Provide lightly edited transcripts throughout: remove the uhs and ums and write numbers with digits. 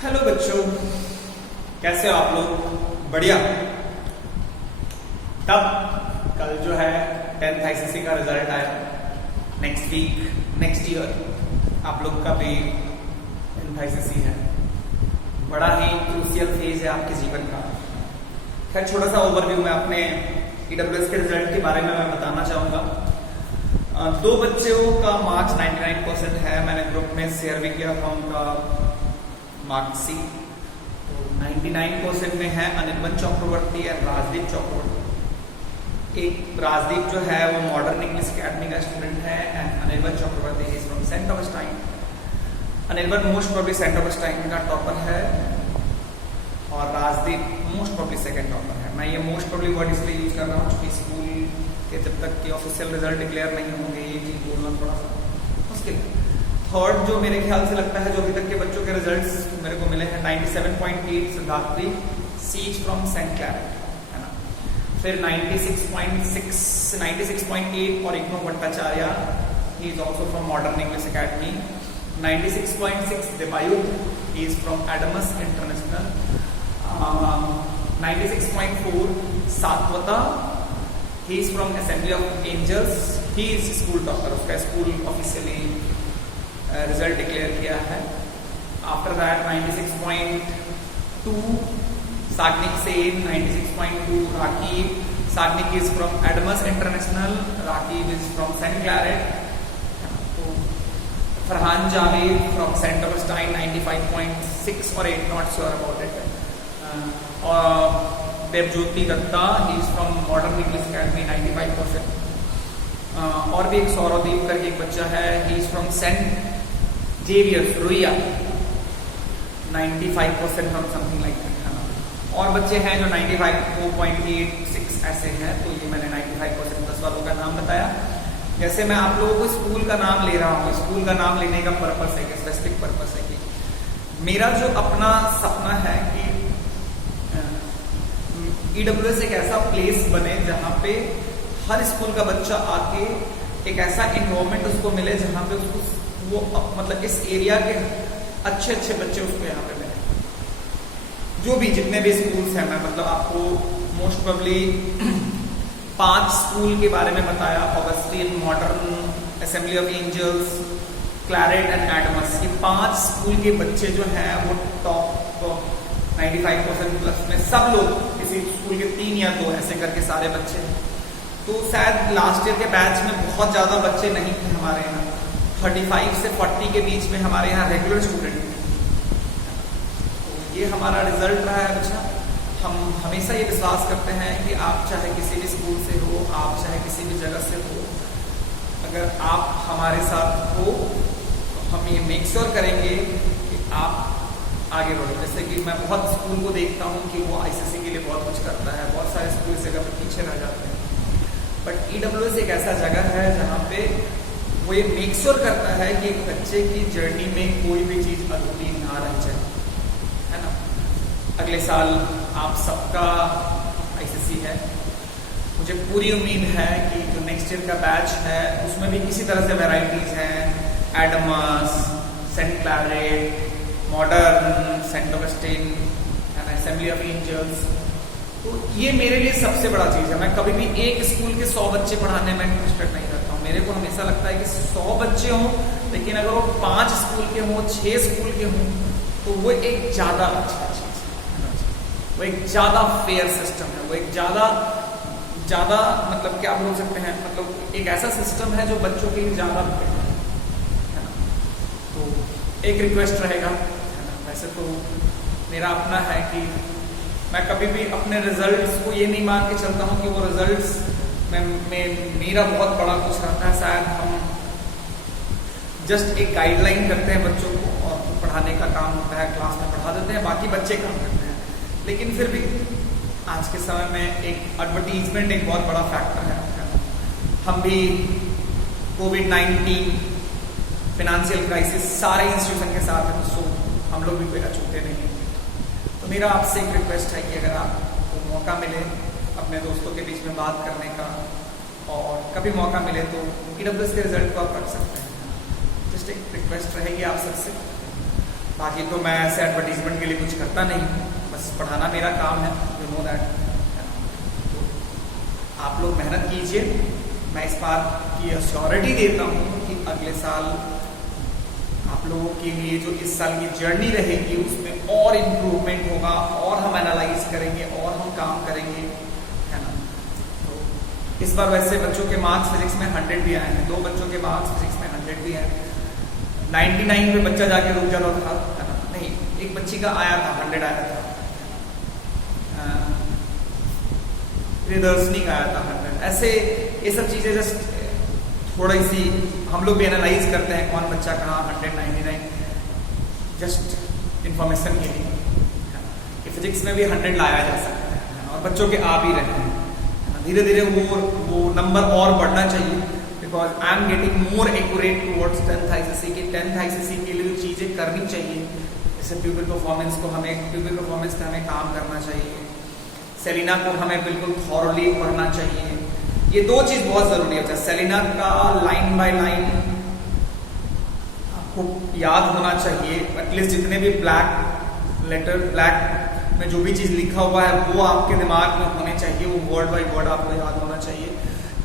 Hello बच्चों, कैसे हो आप लोग? बढ़िया। तब कल जो है 10th आईसीएसई का रिजल्ट आया। नेक्स्ट वीक नेक्स्ट ईयर आप लोग का भी 10th आईसीएसई है। बड़ा ही क्रूशियल फेज है आपके जीवन का। खैर, छोटा सा ओवरव्यू मैं अपने ईडब्ल्यूएस के रिजल्ट के बारे में मैं बताना चाहूंगा। दो बच्चों का मार्क्स 99% है। मैंने ग्रुप में शेयर भी किया था उनका मार्कशीट। तो 99% में है अनिर्बन चक्रवर्ती और राजदीप चक्रवर्ती। एक राजदीप जो है वो मॉडर्न इंग्लिश अकेडमी का स्टूडेंट है and Anirban Chakraborty is from Saint Augustine. Anirban most probably Saint Augustine का टॉपर है और Rajdeep most probably second topper है। मैं ये मोस्ट प्रोबेबली वर्ड इसलिए यूज कर रहा हूँ क्योंकि स्कूल के जब तक कि ऑफिशियल रिजल्ट डिक्लेयर नहीं होंगे ये चीज बोलना थोड़ा सा मुश्किल है। थर्ड जो मेरे ख्याल से लगता है जो अभी तक के बच्चों के रिजल्ट्स मेरे को मिले हैं 97.8 Siddharthi she's from saint Claret है ना। फिर 96.8 और इग्नो Bhattacharya, he is also from Modern English Academy. 96.6 Devayudh, he is from Adamas International. 96.4 Satvata, he is from Assembly of Angels. He is school topper, उसका स्कूल ऑफिशियली रिजल्ट डिक्लेयर किया है। After that 96.2 Sagnik Sen, 96.2 Rakib. Sagnik is from Adamas International, Rakib is from saint Claret. तो Farhan Javed from Saint Augustine 95.6 और 8, not sure about it. और Debjyoti Datta, he is from Modern English Academy 95%। और भी एक सौरवदीप करके एक बच्चा है, he is from Saint Xavier's Ruia 95% from something like that है ना। और बच्चे हैं जो 95.86 ऐसे हैं। तो ये मैंने 95% 10 वालों का नाम बताया। जैसे मैं आप लोगों को स्कूल का नाम ले रहा हूँ, स्कूल का नाम लेने का पर्पस है कि स्पेसिफिक पर्पस है कि मेरा जो अपना सपना है कि ईडब्ल्यूएस एक ऐसा प्लेस बने जहाँ पे हर स्कूल का बच्चा आके एक ऐसा इन्वायरमेंट उसको मिले जहाँ पे उसको वो मतलब इस एरिया के अच्छे अच्छे बच्चे उसको यहाँ पे मिले। जो भी जितने भी स्कूल्स हैं, मैं मतलब आपको मोस्ट प्रोबेबली 5 स्कूल के बारे में बताया। Augustine, Modern, Assembly of Angels, Claret and Adamas. ये 5 स्कूल के बच्चे जो हैं वो टॉप 95% प्लस में सब लोग किसी स्कूल के 3 या 2 ऐसे करके सारे बच्चे हैं। तो शायद लास्ट ईयर के बैच में बहुत ज़्यादा बच्चे नहीं थे हमारे यहाँ। 35 से 40 के बीच में हमारे यहाँ रेगुलर स्टूडेंट थे। तो ये हमारा रिजल्ट रहा है बच्चा। हम हमेशा ये विश्वास करते हैं कि आप चाहे किसी भी स्कूल से हो, आप चाहे किसी भी जगह से हो, अगर आप हमारे साथ हो तो हम ये मेक श्योर करेंगे कि आप आगे बढ़ो। जैसे कि मैं बहुत स्कूल को देखता हूँ कि वो आईसीएसई के लिए बहुत कुछ करता है, बहुत सारे स्कूल इस जगह पर पीछे रह जाते हैं। बट ईडब्ल्यूएस एक ऐसा जगह है जहाँ पे वो ये मेक श्योर करता है कि एक बच्चे की जर्नी में कोई भी चीज अधूरी ना रह जाए, है ना। अगले साल आप सबका आईसीएसई है। मुझे पूरी उम्मीद है कि जो नेक्स्ट ईयर का बैच है उसमें भी किसी तरह से वैरायटीज हैं। Adamas, Saint Claret, Modern, Saint Augustine, Assembly of Angels. तो ये मेरे लिए सबसे बड़ा चीज है। मैं कभी भी एक स्कूल के 100 बच्चे पढ़ाने में इंटरेस्टेड नहीं रहता हूँ। मेरे को हमेशा लगता है कि 100 बच्चे हों, लेकिन अगर वो 5 स्कूल के हों, 6 स्कूल के हों, तो वो एक ज्यादा अच्छा चीज है। वो एक ज्यादा फेयर सिस्टम है। वो एक ज्यादा मतलब क्या बोल सकते हैं, मतलब एक ऐसा सिस्टम है जो बच्चों के लिए ज्यादा बेटर है ना। तो एक रिक्वेस्ट रहेगा, है ना। वैसे तो मेरा अपना है कि मैं कभी भी अपने रिजल्ट्स को ये नहीं मान के चलता हूँ कि वो रिजल्ट्स में मेरा बहुत बड़ा कुछ रहता है। शायद हम जस्ट एक गाइडलाइन करते हैं बच्चों को और पढ़ाने का काम होता है, क्लास में पढ़ा देते हैं, बाकी बच्चे काम करते हैं। लेकिन फिर भी आज के समय में एक एडवर्टीजमेंट एक बहुत बड़ा फैक्टर है। हम भी कोविड-19, फाइनेंशियल क्राइसिस सारे इंस्टीट्यूशन के साथ हैं, सो हम लोग भी कोई अछूते नहीं हैं। तो मेरा आपसे एक रिक्वेस्ट है कि अगर आपको मौका मिले अपने दोस्तों के बीच में बात करने का और कभी मौका मिले तो ईडब्ल्यूएस के रिजल्ट को आप पढ़ सकते हैं। जस्ट एक रिक्वेस्ट रहेगी आप सबसे। बाकी तो मैं ऐसे एडवर्टीजमेंट के लिए कुछ करता नहीं, बस पढ़ाना मेरा काम है, यू नो दैट। तो आप लोग मेहनत कीजिए, मैं इस बात की अश्योरिटी देता हूँ कि अगले साल आप लोगों के लिए जो इस साल की जर्नी रहेगी उसमें और इम्प्रूवमेंट होगा, और हम एनालाइज करेंगे और हम काम करेंगे, है ना। तो इस बार वैसे बच्चों के मार्क्स फिजिक्स में 100 भी आए हैं, 2 बच्चों के मार्क्स फिजिक्स में 100 भी आए। 99 पे बच्चा जाके रुक जाता था, है ना, नहीं, एक बच्ची का आया था 100 आया था, प्रियदर्शनी का आया था 100। ऐसे ये सब चीजें जस्ट थोड़ी सी हम लोग भी एनालाइज करते हैं कौन बच्चा कहाँ 199, जस्ट इंफॉर्मेशन के लिए कि फिजिक्स में भी 100 लाया जा सकता है, और बच्चों के आ भी रहे हैं। धीरे धीरे वो नंबर और बढ़ना चाहिए, because I am getting more accurate towards 10th ICSE की। 10th ICSE के लिए जो चीजें करनी चाहिए, जैसे प्यूपिल परफॉर्मेंस पे हमें काम करना चाहिए, सेलिना को हमें बिल्कुल थॉरली पढ़ना चाहिए। ये 2 चीज बहुत जरूरी है। सेलिना का लाइन बाय लाइन आपको याद होना चाहिए, एटलीस्ट जितने भी ब्लैक में जो भी चीज लिखा हुआ है वो आपके दिमाग में होने चाहिए, वो वर्ड बाय वर्ड आपको याद होना चाहिए।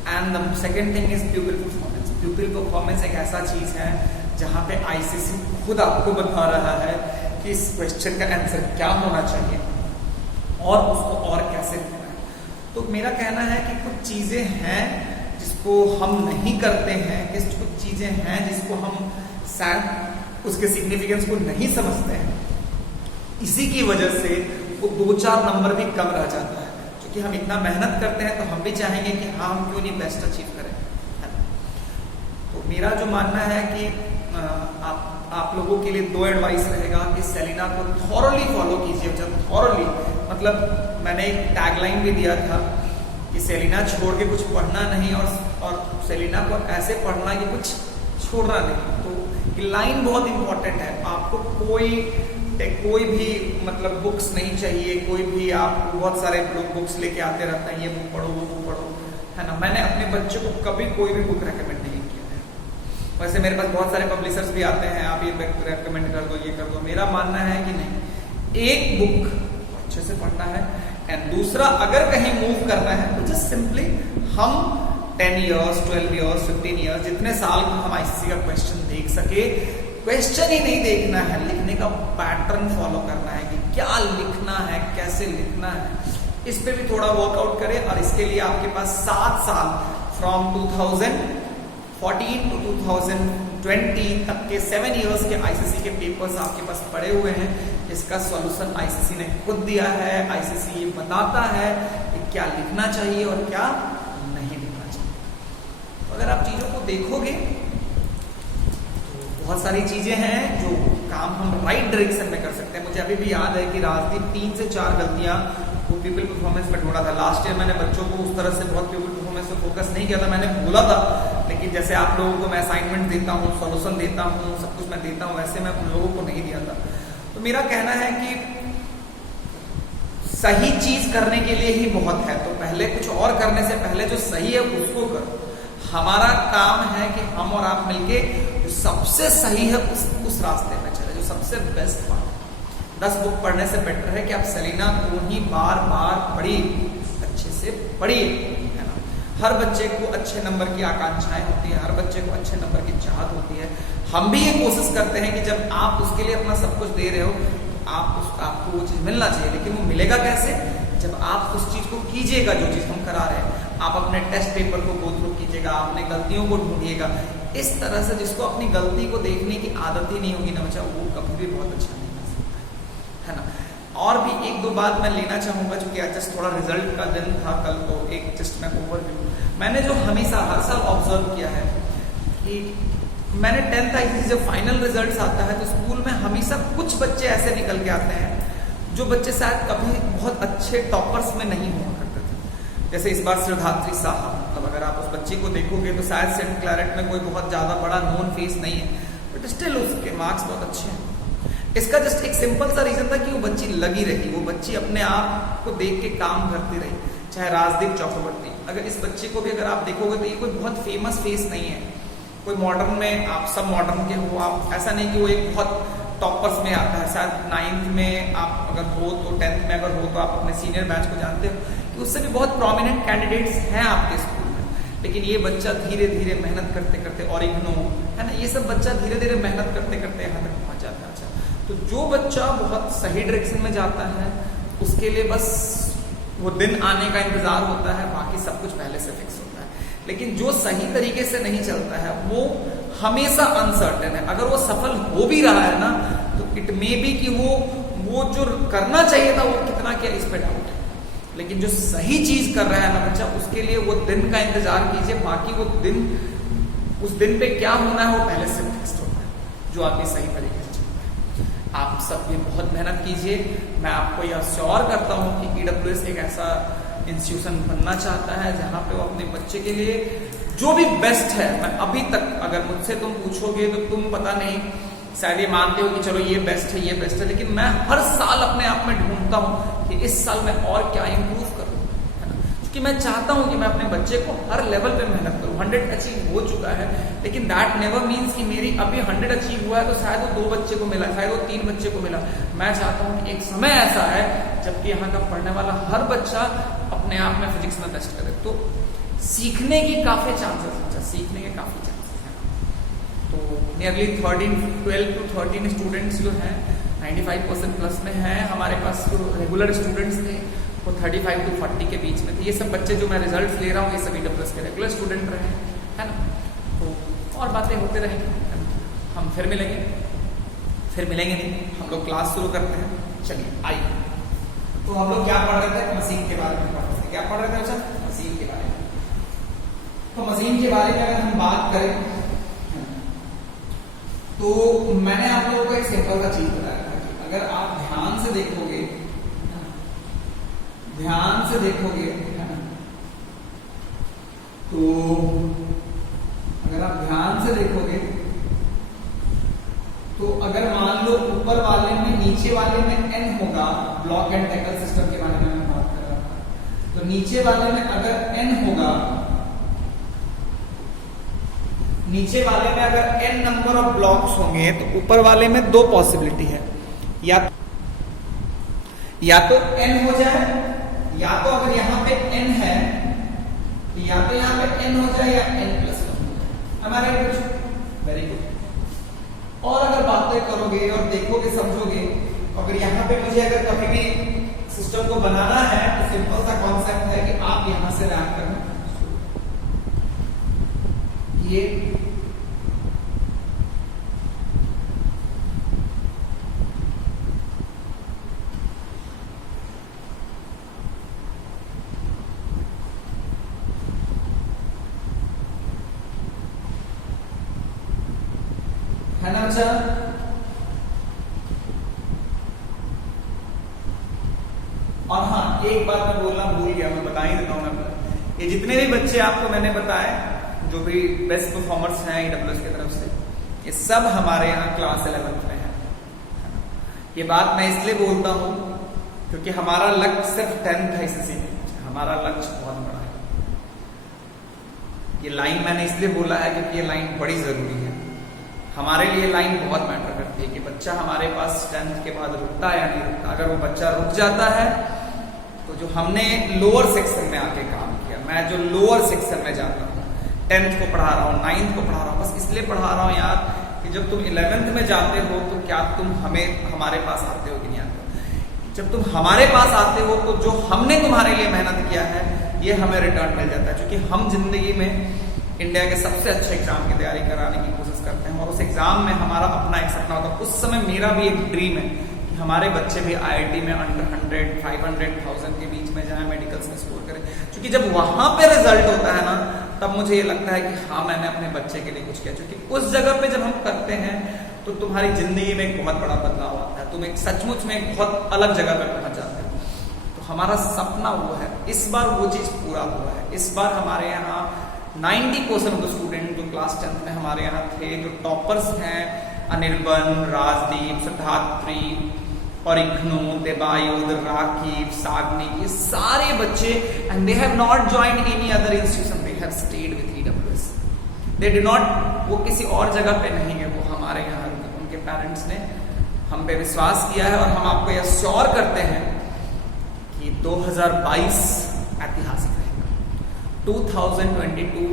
And the second thing is प्यूपिल performance. प्यूपिल performance एक ऐसा चीज है जहाँ पे ICSE खुद आपको बता रहा है कि इस क्वेश्चन का आंसर क्या होना चाहिए और उसको और कैसे लिखना है। तो मेरा कहना है कि कुछ चीजें हैं जिसको हम नहीं करते हैं, कुछ चीजें हैं जिसको हम शायद उसके सिग्निफिकेंस को नहीं समझते हैं, इसी की वजह से वो 2-4 नंबर भी कम रह जाता है। क्योंकि हम इतना मेहनत करते हैं तो हम भी चाहेंगे कि हाँ, हम क्यों नहीं बेस्ट अचीव करें, है ना। तो मेरा जो मानना है कि आप लोगों के लिए 2 एडवाइस रहेगा कि सेलिना को थॉरली फॉलो कीजिए। थॉरली मतलब मैंने एक टैगलाइन भी दिया था कि सेलिना छोड़ के कुछ पढ़ना नहीं, और सेलिना को ऐसे पढ़ना कि कुछ छोड़ना नहीं। तो ये लाइन बहुत इंपॉर्टेंट है। आपको कोई भी मतलब बुक्स नहीं चाहिए, कोई भी आप बहुत सारे लोग बुक्स लेके आते रहते हैं, ये बुक पढ़ो वो बुक पढ़ो, है ना। मैंने अपने बच्चों को कभी कोई भी बुक रेकमेंड नहीं किया है। वैसे मेरे पास बहुत सारे पब्लिशर्स भी आते हैं, आप ये रेकमेंड कर दो, ये कर दो। मेरा मानना है कि नहीं, एक बुक अच्छे से पढ़ना है, एंड दूसरा अगर कहीं मूव करना है तो जस्ट सिंपली हम 10 इयर्स 12 इयर्स 15 इयर्स जितने साल का हम ICSE का क्वेश्चन देख सके, क्वेश्चन ही नहीं देखना है, लिखने का पैटर्न फॉलो करना है कि क्या लिखना है, कैसे लिखना है, इस पे भी थोड़ा वर्कआउट करें। और इसके लिए आपके पास 7 साल फ्रॉम 2014 to 2020 तक के 7 इयर्स के ICSE के पेपर्स आपके पास पड़े हुए हैं, जिसका सॉल्यूशन ICSE ने खुद दिया है। ICSE ये बताता है कि क्या लिखना चाहिए और क्या नहीं लिखना चाहिए। तो अगर आप चीजों को देखोगे तो बहुत सारी चीजें हैं जो काम हम राइट डायरेक्शन में कर सकते हैं। मुझे अभी भी याद है कि राजदीप 3 से 4 गलतियां वो पीपल परफॉर्मेंस में ढूंढा था। लास्ट ईयर मैंने बच्चों को उस तरह से बहुत पीपल परफॉर्मेंस पे फोकस नहीं किया था, मैंने बोला था, लेकिन जैसे आप लोगों को मैं असाइनमेंट देता हूँ, सॉल्यूशन देता हूँ, सब कुछ मैं देता हूँ, वैसे मैं उन लोगों को नहीं दिया था। तो मेरा कहना है कि सही चीज करने के लिए ही बहुत है, तो पहले कुछ और करने से पहले जो सही है उसको करो। हमारा काम है कि हम और आप मिलके जो सबसे सही है उस रास्ते पे चले, जो सबसे बेस्ट बात। 10 बुक पढ़ने से बेटर है कि आप सेलिना को ही बार बार पढ़िए, अच्छे से पढ़िए, है ना। हर बच्चे को अच्छे नंबर की आकांक्षाएं होती है, हर बच्चे को अच्छे नंबर की चाहत होती है। हम भी ये कोशिश करते हैं कि जब आप उसके लिए अपना सब कुछ दे रहे हो, आपको वो चीज मिलना चाहिए, लेकिन वो मिलेगा कैसे? जब आप उस चीज को कीजिएगा जो चीज हम करा रहे हैं। आप अपने टेस्ट पेपर को गो थ्रू कीजिएगा, अपने गलतियों को ढूंढिएगा, इस तरह से जिसको अपनी गलती को देखने की आदत ही नहीं होगी ना बच्चा, वो कभी भी बहुत अच्छा नहीं कर सकता है ना। और भी 1-2 बात मैं लेना चाहूंगा, चूंकि आज जस्ट थोड़ा रिजल्ट का दिन था कल, तो एक जस्ट मैं ओवरव्यू मैंने जो हमेशा हर साल ऑब्जर्व किया है कि मैंने 10th ICSE जब फाइनल रिजल्ट्स आता है तो स्कूल में हमेशा कुछ बच्चे ऐसे निकल के आते हैं जो बच्चे शायद कभी बहुत अच्छे टॉपर्स में नहीं हुआ करते थे। जैसे इस बार सिद्धार्थी साहब, मतलब अगर आप उस बच्ची को देखोगे तो शायद सेंट क्लैरेट में कोई बहुत ज्यादा बड़ा नोन फेस नहीं है, बट स्टिल उसके मार्क्स बहुत अच्छे हैं। इसका जस्ट एक सिंपल सा रीजन था कि वो बच्ची लगी रही, वो बच्ची अपने आप को देख के काम करती रही। चाहे राजदीप चक्रवर्ती, अगर इस बच्चे को भी अगर आप देखोगे तो ये कोई बहुत फेमस फेस नहीं है, कोई मॉडर्न में आप सब मॉडर्न के हो, आप ऐसा नहीं कि वो एक बहुत टॉपर्स में आता है, शायद 9th में आप अगर हो तो 10th में अगर हो तो आप अपने सीनियर बैच को जानते हो कि उससे भी बहुत प्रोमिनेंट कैंडिडेट्स हैं आपके स्कूल में। लेकिन ये बच्चा धीरे धीरे मेहनत करते करते, और इग्नो है ना, ये सब बच्चा धीरे धीरे मेहनत करते करते यहाँ तक पहुंच जाता है। अच्छा, तो जो बच्चा बहुत सही डायरेक्शन में जाता है उसके लिए बस वो दिन आने का इंतजार होता है, बाकी सब कुछ पहले से फिक्स होता है। लेकिन जो सही तरीके से नहीं चलता है वो हमेशा अनसर्टेन है। अगर वो सफल हो भी रहा है ना तो इट मे बी कि वो जो करना चाहिए था वो कितना क्या, इस पे डाउट है। लेकिन जो सही चीज कर रहा है ना बच्चा, उसके लिए वो दिन का इंतजार कीजिए, बाकी वो दिन, उस दिन पे क्या होना है वो पहले से फिक्स होता है, जो आपकी सही तरीके से चलता है। आप सब भी बहुत मेहनत कीजिए। मैं आपको यह श्योर करता हूँ कि EWS एक ऐसा इंस्टीट्यूशन बनना चाहता है जहां पे वो अपने बच्चे के लिए जो भी बेस्ट है। मैं अभी तक अगर मुझसे तुम पूछोगे तो तुम पता नहीं शायद ये मानते हो कि चलो ये बेस्ट है, ये बेस्ट है, लेकिन मैं हर साल अपने आप में ढूंढता हूँ कि इस साल मैं और क्या इंप्रूव करूँ, है ना, क्योंकि मैं चाहता हूँ कि मैं अपने बच्चे को हर लेवल पे मेहनत करूँ। 100 अचीव हो चुका है, लेकिन दैट नेवर मीन्स कि मेरी अभी 100 अचीव हुआ है तो शायद वो 2 बच्चे को मिला, शायद वो 3 बच्चे को मिला। मैं चाहता हूँ कि एक समय ऐसा है जबकि यहाँ का पढ़ने वाला हर बच्चा अपने आप में फिजिक्स में बेस्ट करे। तो सीखने की काफी चांसेस है, सीखने के काफी चांसेस हैं। तो नियरली 12 to 13 स्टूडेंट्स जो हैं 95% प्लस में हैं। हमारे पास जो रेगुलर स्टूडेंट्स थे वो 35 to 40 के बीच में थे। ये सब बच्चे जो मैं रिजल्ट ले रहा हूँ ये सब EWS के रेगुलर स्टूडेंट रहे, है ना। तो और बातें होते रहेंगी, हम फिर मिलेंगे नहीं, हम लोग क्लास शुरू करते हैं। चलिए आइए। तो हम लोग क्या पढ़ रहे थे? मशीन के बारे में पढ़ रहे थे। क्या पढ़ रहे थे बच्चा? मशीन के बारे में। तो मशीन के बारे में अगर हम बात करें तो मैंने आप लोगों को एक सिंपल सा चीज बताया था कि अगर आप ध्यान से देखोगे तो अगर आप ध्यान से देखोगे तो अगर मान लो ऊपर वाले में नीचे वाले में n होगा, ब्लॉक एंड टैकल सिस्टम के बारे में मैं बात कर रहा था, तो नीचे वाले में अगर n होगा, नीचे वाले में अगर n नंबर ऑफ ब्लॉक्स होंगे तो ऊपर वाले में 2 पॉसिबिलिटी है, या तो n हो जाए, या तो अगर यहाँ पे n है या तो यहाँ पे n हो जाए या n+1 हो जाए। हमारा कुछ वेरी गुड। और अगर बातें करोगे और देखोगे समझोगे, अगर यहाँ पे मुझे अगर कभी भी सिस्टम को बनाना है तो सिंपल सा कॉन्सेप्ट है कि आप यहां से रैंक करना ये है ना। अच्छा, और हाँ एक बात मैं बोलना भूल गया, मैं बता ही देता हूँ मैं। ये जितने भी बच्चे आपको मैंने बताए जो भी बेस्ट परफॉर्मर्स हैं EWS की तरफ से, ये सब हमारे यहाँ क्लास 11th में है। ये बात मैं इसलिए बोलता हूँ क्योंकि हमारा लक्ष्य सिर्फ 10th है, इससे हमारा लक्ष्य बहुत बड़ा है। ये लाइन मैंने इसलिए बोला है क्योंकि ये लाइन बड़ी जरूरी है हमारे लिए। लाइन बहुत मैटर करती है कि बच्चा हमारे पास 10th के बाद रुकता है या नहीं रुकता। अगर वो बच्चा रुक जाता है तो जो हमने लोअर सेक्शन में आके काम किया, मैं जो लोअर सेक्शन में जाता हूँ, 10th को पढ़ा रहा हूँ, 9th को पढ़ा रहा हूँ, बस इसलिए पढ़ा रहा हूँ यार कि जब तुम 11th में जाते हो तो क्या तुम हमारे पास आते हो कि नहीं आते हो। जब तुम हमारे पास आते हो तो जो हमने तुम्हारे लिए मेहनत किया है ये हमें रिटर्न मिल जाता है। क्योंकि हम जिंदगी में इंडिया के सबसे अच्छे एग्जाम की तैयारी कराने की कोशिश करते हैं और उस एग्जाम में हमारा अपना एक सपना होता है। उस समय मेरा भी एक ड्रीम है कि हमारे बच्चे भी IIT में अंडर 100, 500,000 के बीच में जाए, मेडिकल्स में स्कोर करें। क्योंकि जब वहां पे रिजल्ट होता है ना तब मुझे ये लगता है कि हाँ मैंने अपने बच्चे के लिए कुछ किया। क्योंकि उस जगह पे जब हम करते हैं तो तुम्हारी जिंदगी में एक बहुत बड़ा बदलाव आता है, तुम एक सचमुच में एक बहुत अलग जगह पे पहुंच जाते हो। तो हमारा सपना वो है, इस बार वो चीज पूरा हुआ है। इस बार हमारे यहाँ 90% ऑफ द स्टूडेंट जो क्लास 10th में हमारे यहाँ थे, जो टॉपर्स हैं, अनिर्बन, राजदीप, सिद्धार्थी और इग्नू, देबायुध, राकीब, साग्निक, ये सारे बच्चे and they have not joined any other institution, they have stayed with EWS। They do not, वो किसी और जगह पे नहीं है, वो हमारे यहाँ उनके पेरेंट्स ने हम पे विश्वास किया है और हम आपको यह श्योर करते हैं कि 2022 ऐतिहासिक रहेगा। 2022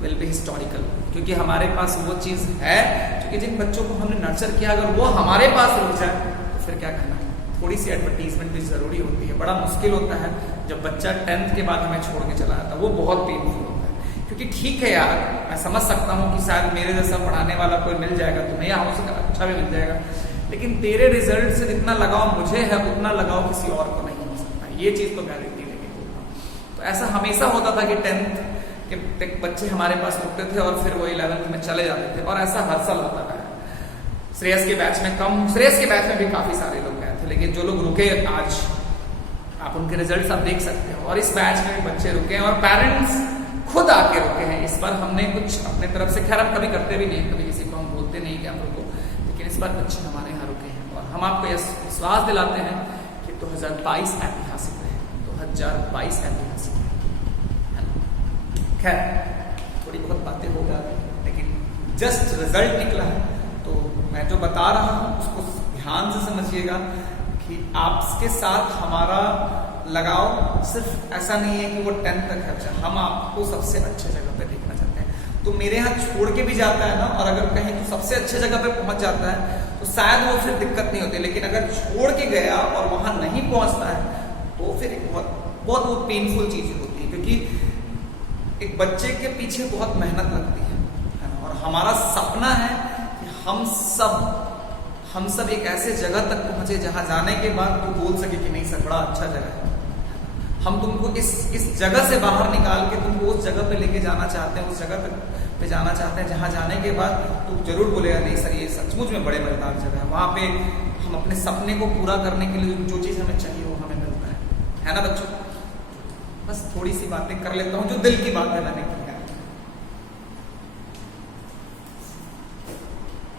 विल बी हिस्टोरिकल, क्योंकि हमारे पास वो चीज है क्योंकि जिन बच्चों को हमने नर्चर किया अगर वो हमारे पास रुक जाए तो फिर क्या कहना। थोड़ी सी एडवर्टीजमेंट भी जरूरी होती है। बड़ा मुश्किल होता है जब बच्चा 10th के बाद हमें छोड़ के चला जाता है, वो बहुत पेनफुल होता है। क्योंकि ठीक है यार, मैं समझ सकता हूँ कि शायद मेरे जैसा पढ़ाने वाला कोई मिल जाएगा तुम्हें, या हो सकता अच्छा भी मिल जाएगा, लेकिन तेरे रिजल्ट से जितना लगाव मुझे है उतना लगाव किसी और को नहीं हो सकता। ये चीज तो गारंटी लेके बोलता। तो ऐसा हमेशा होता था कि 10th के बच्चे हमारे पास रुकते थे और फिर वो 11th में चले जाते थे, और ऐसा हर साल होता है। श्रेयस के बैच में कम, श्रेयस के बैच में भी काफी सारे लोग गए थे, लेकिन जो लोग रुके आज आप उनके रिजल्ट्स आप देख सकते हो। और इस बैच में भी बच्चे रुके हैं और पेरेंट्स खुद आके रुके हैं। इस बार हमने कुछ अपने तरफ से, खैर हम कभी करते भी नहीं, कभी किसी को हम बोलते नहीं कि आप रुको, लेकिन इस बार बच्चे हमारे यहाँ रुके हैं और हम आपको यह विश्वास दिलाते हैं कि 2022 ऐतिहासिक रहे, 2022 ऐतिहासिक रहे। खैर थोड़ी बहुत बातें हो जाती, लेकिन जस्ट रिजल्ट निकला है तो मैं जो बता रहा हूँ उसको ध्यान से समझिएगा कि आपके साथ हमारा लगाव सिर्फ ऐसा नहीं है कि वो 10th तक है। अच्छा, हम आपको सबसे अच्छे जगह पे देखना चाहते हैं। तो मेरे यहाँ छोड़ के भी जाता है ना, और अगर कहीं तो सबसे अच्छे जगह पे पहुंच जाता है तो शायद वो फिर दिक्कत नहीं होती, लेकिन अगर छोड़ के गया और वहां नहीं पहुंचता है तो फिर एक बहुत वो पेनफुल चीज होती है, क्योंकि एक बच्चे के पीछे बहुत मेहनत लगती है ना। और हमारा सपना है कि हम सब एक ऐसे जगह तक पहुंचे जहां जाने के बाद तू बोल सके कि नहीं सर बड़ा अच्छा जगह है। हम तुमको इस जगह से बाहर निकाल के तुमको उस जगह पे लेके जाना चाहते हैं, उस जगह तक पे जाना चाहते हैं जहां जाने के बाद तू जरूर बोलेगा नहीं सर ये सचमुच में बड़े मजेदार जगह है। वहां पे हम अपने सपने को पूरा करने के लिए जो चीज हमें चाहिए वो हमें मिलता है ना बच्चों। बस थोड़ी सी बातें कर लेता हूँ जो दिल की बात है मैंने की है।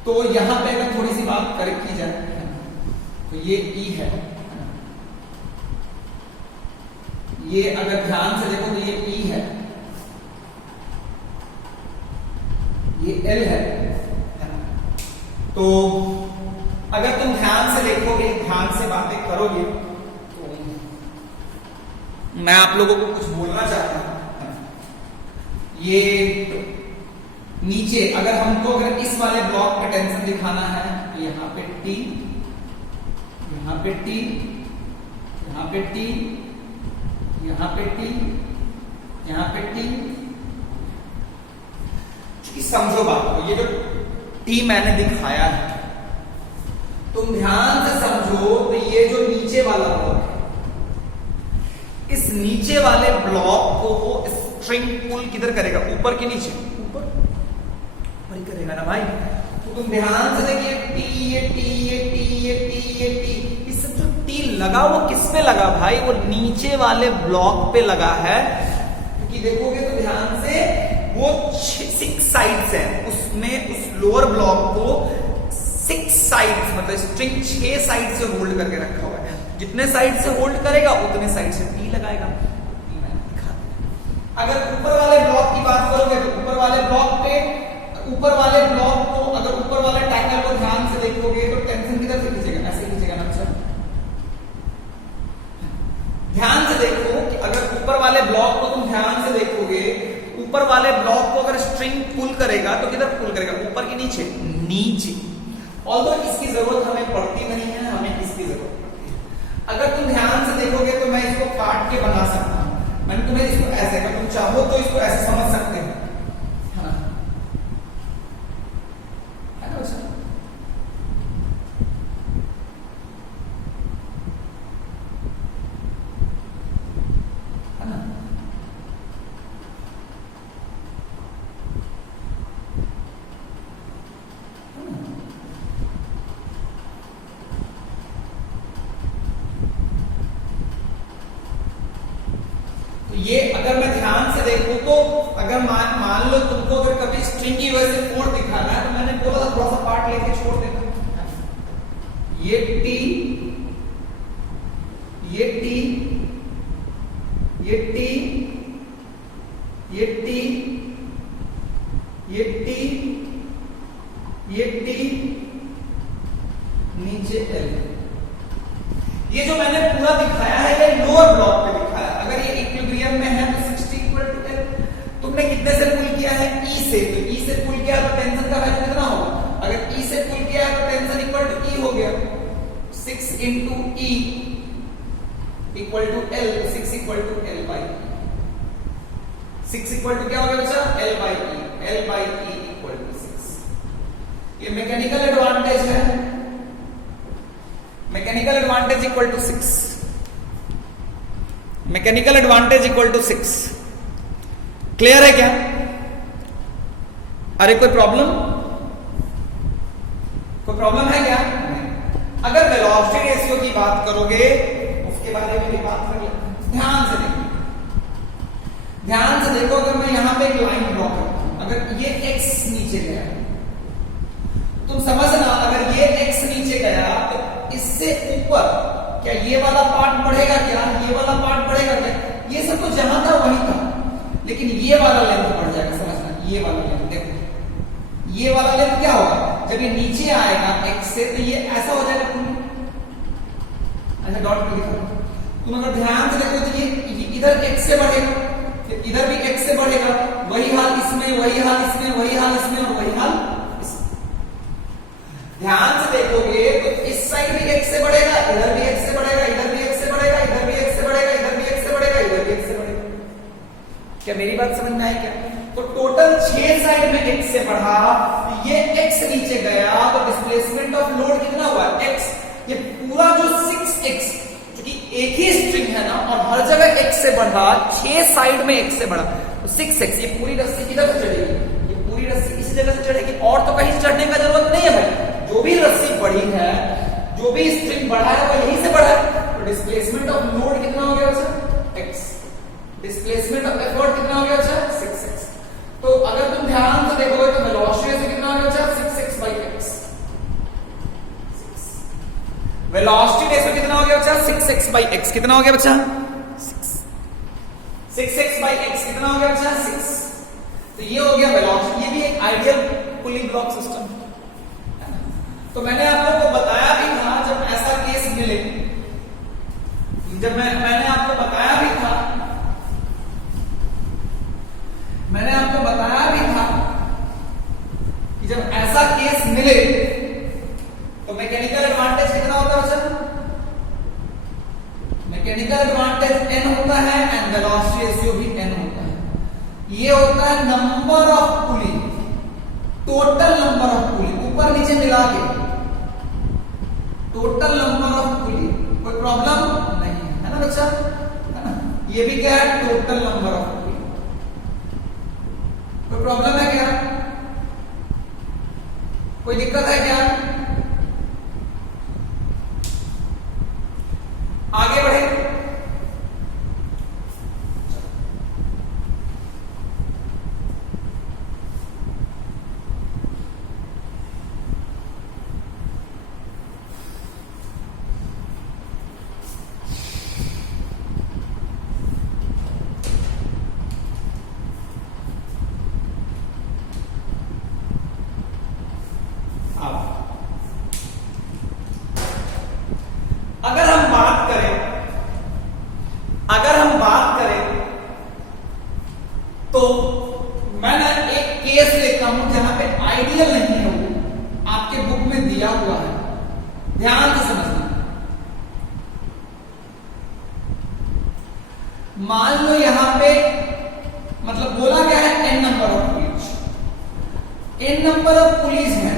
तो यहां पे अगर थोड़ी सी बात कर की जाए तो ये ई है, ये अगर ध्यान से देखो तो ये ई है, ये एल है। तो अगर तुम ध्यान से देखोगे, ध्यान से बातें करोगे तो मैं आप लोगों को कुछ बोलना चाहता हूं। ये नीचे अगर हमको अगर इस वाले ब्लॉक पे टेंशन दिखाना है तो यहाँ पे टी, यहाँ पे टी, यहाँ पे टी, यहाँ पे टी, यहाँ पे टी। समझो बात को, ये जो टी मैंने दिखाया है तुम ध्यान से समझो तो ये जो नीचे वाला ब्लॉक है, इस नीचे वाले ब्लॉक को वो स्ट्रिंग पुल किधर करेगा, ऊपर के नीचे, ऊपर ही करेगा ना भाई। तो तुम ध्यान से देखिए टी, ये टी, ये टी, ये टी, ये टी, इस जो टी लगा वो किस पे लगा भाई, वो नीचे वाले ब्लॉक पे लगा है। क्योंकि देखोगे तो ध्यान से वो 6 साइड्स है, उसमें उस लोअर ब्लॉक को 6 साइड्स मतलब स्ट्रिंग 6 साइड से होल्ड करके रखा हुआ है। जितने साइड से होल्ड करेगा उतने साइड से टी लगाएगा। अगर ऊपर वाले ब्लॉक की बात करोगे तो ऊपर वाले ब्लॉक पे, ऊपर वाले ब्लॉक को अगर ऊपर वाले ट्रायंगल को ध्यान से देखोगे तो टेंशन किधर से खींचेगा, ऐसे खींचेगा ना। अच्छा ध्यान से देखो कि अगर ऊपर वाले ब्लॉक को तुम ध्यान से देखोगे, ऊपर वाले ब्लॉक को अगर स्ट्रिंग पुल करेगा तो किधर पुल करेगा, ऊपर की नीचे, नीचे। ऑल्दो इसकी जरूरत हमें पड़ती नहीं है, हमें इसकी जरूरत पड़ती है। अगर तुम ध्यान से देखोगे तो मैं इसको काट के बना सकता हूं, मैंने तुम्हें इसको ऐसे, अगर तुम चाहो तो इसको ऐसे समझ सकते हो, है ना। ये अगर मैं ध्यान से देखूं तो अगर मान लो तुमको अगर कभी स्ट्रिंग की वजह से फोड़ दिखाना है तो मैंने बोला था थोड़ा सा पार्ट लेके छोड़ देना। ये टी, ये टी, ये टी, ये टी, ये टी, ये टी, नीचे L। ये जो मैंने पूरा दिखाया है ये लोअर ब्लॉक पे दिखाया। अगर ये इक्विलिब्रियम में है तो 60 इक्वल टू L। तुमने कितने से पुल किया है? E से। तो E से पुल किया तो टेंशन का वैल्यू कितना होगा? अगर E से पुल किया है तो टेंशन इक्वल टू E हो गया। 6 into E equal to L। 6 equal to L by E। 6 equal to क्या हो गया बच्चा? L by E। L by E equal to 6। ये मैकेनिकल एडवांटेज है। Mechanical advantage equal to 6। Mechanical advantage equal to 6। Clear है क्या? अरे कोई प्रॉब्लम? कोई प्रॉब्लम है क्या? अगर वेलोसिटी रेशियो की बात करोगे उसके बारे में भी बात कर लेते हैं। ध्यान से देखो, ध्यान से देखो। अगर मैं यहां पे एक लाइन ड्रॉ करता हूं, अगर ये x नीचे गया, तुम समझना, अगर ये x नीचे गया तो इससे ऊपर क्या ये वाला पार्ट बढ़ेगा? क्या ये वाला पार्ट बढ़ेगा? क्या ये सब तो जहां था वहीं था, लेकिन ये वाला लेंथ बढ़ जाएगा। समझना, ये वाला लेंथ देखो, ये वाला लेंथ क्या होगा? जब ये नीचे आएगा x से तो ये ऐसा हो जाएगा। तुम ऐसा डॉट पे लिखो। तुम अगर ध्यान से देखो तो ये इधर x से बढ़ेगा, फिर इधर भी x से बढ़ेगा। वही हाल इसमें, वही हाल इसमें, वही हाल इसमें और वही हाल इसमें। ध्यान से देखोगे तो इस साइड भी x से बढ़ेगा, इधर भी x से बढ़ेगा, इधर भी x से बढ़ेगा, इधर भी x से बढ़ेगा, इधर भी x से बढ़ेगा, इधर भी x से बढ़ेगा। क्या मेरी बात समझ में आई क्या? तो टोटल 6 साइड में x से बढ़ा, ये x नीचे गया तो डिस्प्लेसमेंट ऑफ लोड कितना हुआ? x। ये पूरा जो 6x, क्योंकि एक ही स्ट्रिंग है ना और हर जगह x से बढ़ा, 6 साइड में x से बढ़ा तो 6x। ये पूरी रस्सी किधर से चढ़ेगी? ये पूरी रस्सी इसी जगह से चढ़ेगी और तो कहीं चढ़ने का जरूरत नहीं है भाई। जो भी रस्सी बढ़ी है, जो भी स्ट्रिंग बढ़ा है वो यहीं से बढ़ा है। तो डिस्प्लेसमेंट ऑफ लोड कितना हो गया बच्चा? x। डिस्प्लेसमेंट ऑफ एफर्ट कितना हो गया बच्चा? 6x। तो अगर तुम ध्यान से देखोगे तो वेलोसिटी से कितना हो गया बच्चा? 6x by x। Velocity ratio कितना हो गया बच्चा? 6x by x। कितना हो गया बच्चा? 6। 6x by x कितना हो गया बच्चा? 6। तो ये हो गया वेलोसिटी। ये भी एक आइडियल पुली ब्लॉक सिस्टम। तो मैंने आप लोगों को बताया भी था, जब ऐसा केस मिले, जब मैंने आपको बताया भी था, मैंने आपको बताया भी था कि जब ऐसा केस मिले तो मैकेनिकल एडवांटेज कितना होता है बच्चा? मैकेनिकल एडवांटेज n होता है एंड वेलोसिटी रेशियो भी n होता है। ये होता है number of pulley, total number of पुली, ऊपर नीचे मिला के टोटल नंबर ऑफ पुली। कोई प्रॉब्लम नहीं है ना बच्चा? है ना? ये भी क्या है? टोटल नंबर ऑफ पुली। कोई प्रॉब्लम है क्या? कोई दिक्कत है क्या? आगे बढ़े। तो मैं ना एक केस लेता हूं जहां पे आइडियल नहीं है, वो आपके बुक में दिया हुआ है, ध्यान से समझना। मान लो यहां पे मतलब बोला गया है n number of police, n number of police है,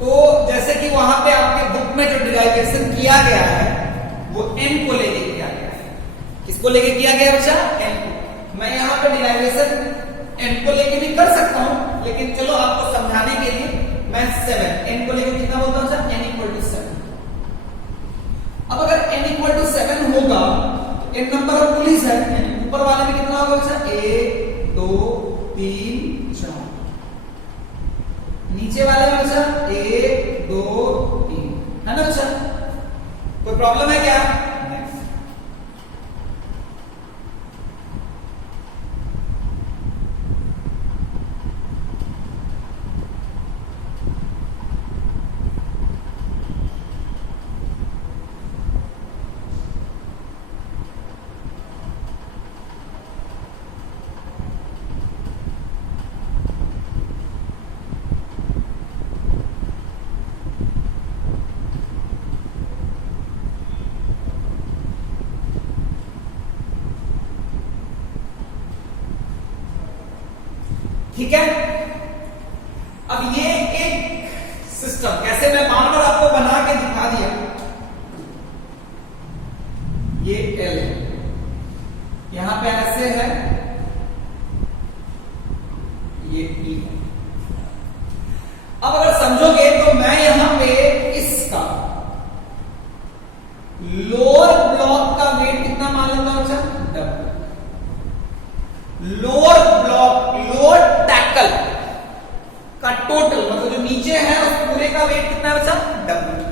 तो जैसे कि वहां पे आपके बुक में जो डिराइवेशन किया गया है वो n को लेके किया गया है। किसको लेके किया गया बच्चा? n को। मैं यहां पे डिराइवेशन n को लेके भी कर सकता हूं, लेकिन चलो आपको समझाने के लिए मैं 7 n को लेके कितना बोलता हूं? n equal to 7। अब अगर n इक्वल टू 7 होगा तो n नंबर ऑफ पुलिस है, ऊपर वाले में कितना होगा बच्चा? 1 2 3 4, नीचे वाले में बच्चा 1 2 3, है ना बच्चा? कोई प्रॉब्लम है क्या? ठीक है। अब ये एक सिस्टम कैसे मैं बार बार आपको बना के दिखा दिया। ये एल यहां पे ऐसे है, ये ई है। अब अगर समझोगे तो मैं यहां पे इसका लोअर ब्लॉक का वेट कितना मान लेता हूं? अच्छा, लोअर ब्लॉक, लोअर टैकल का टोटल मतलब जो नीचे है उस पूरे का वेट कितना है बच्चा? डब्ल्यू।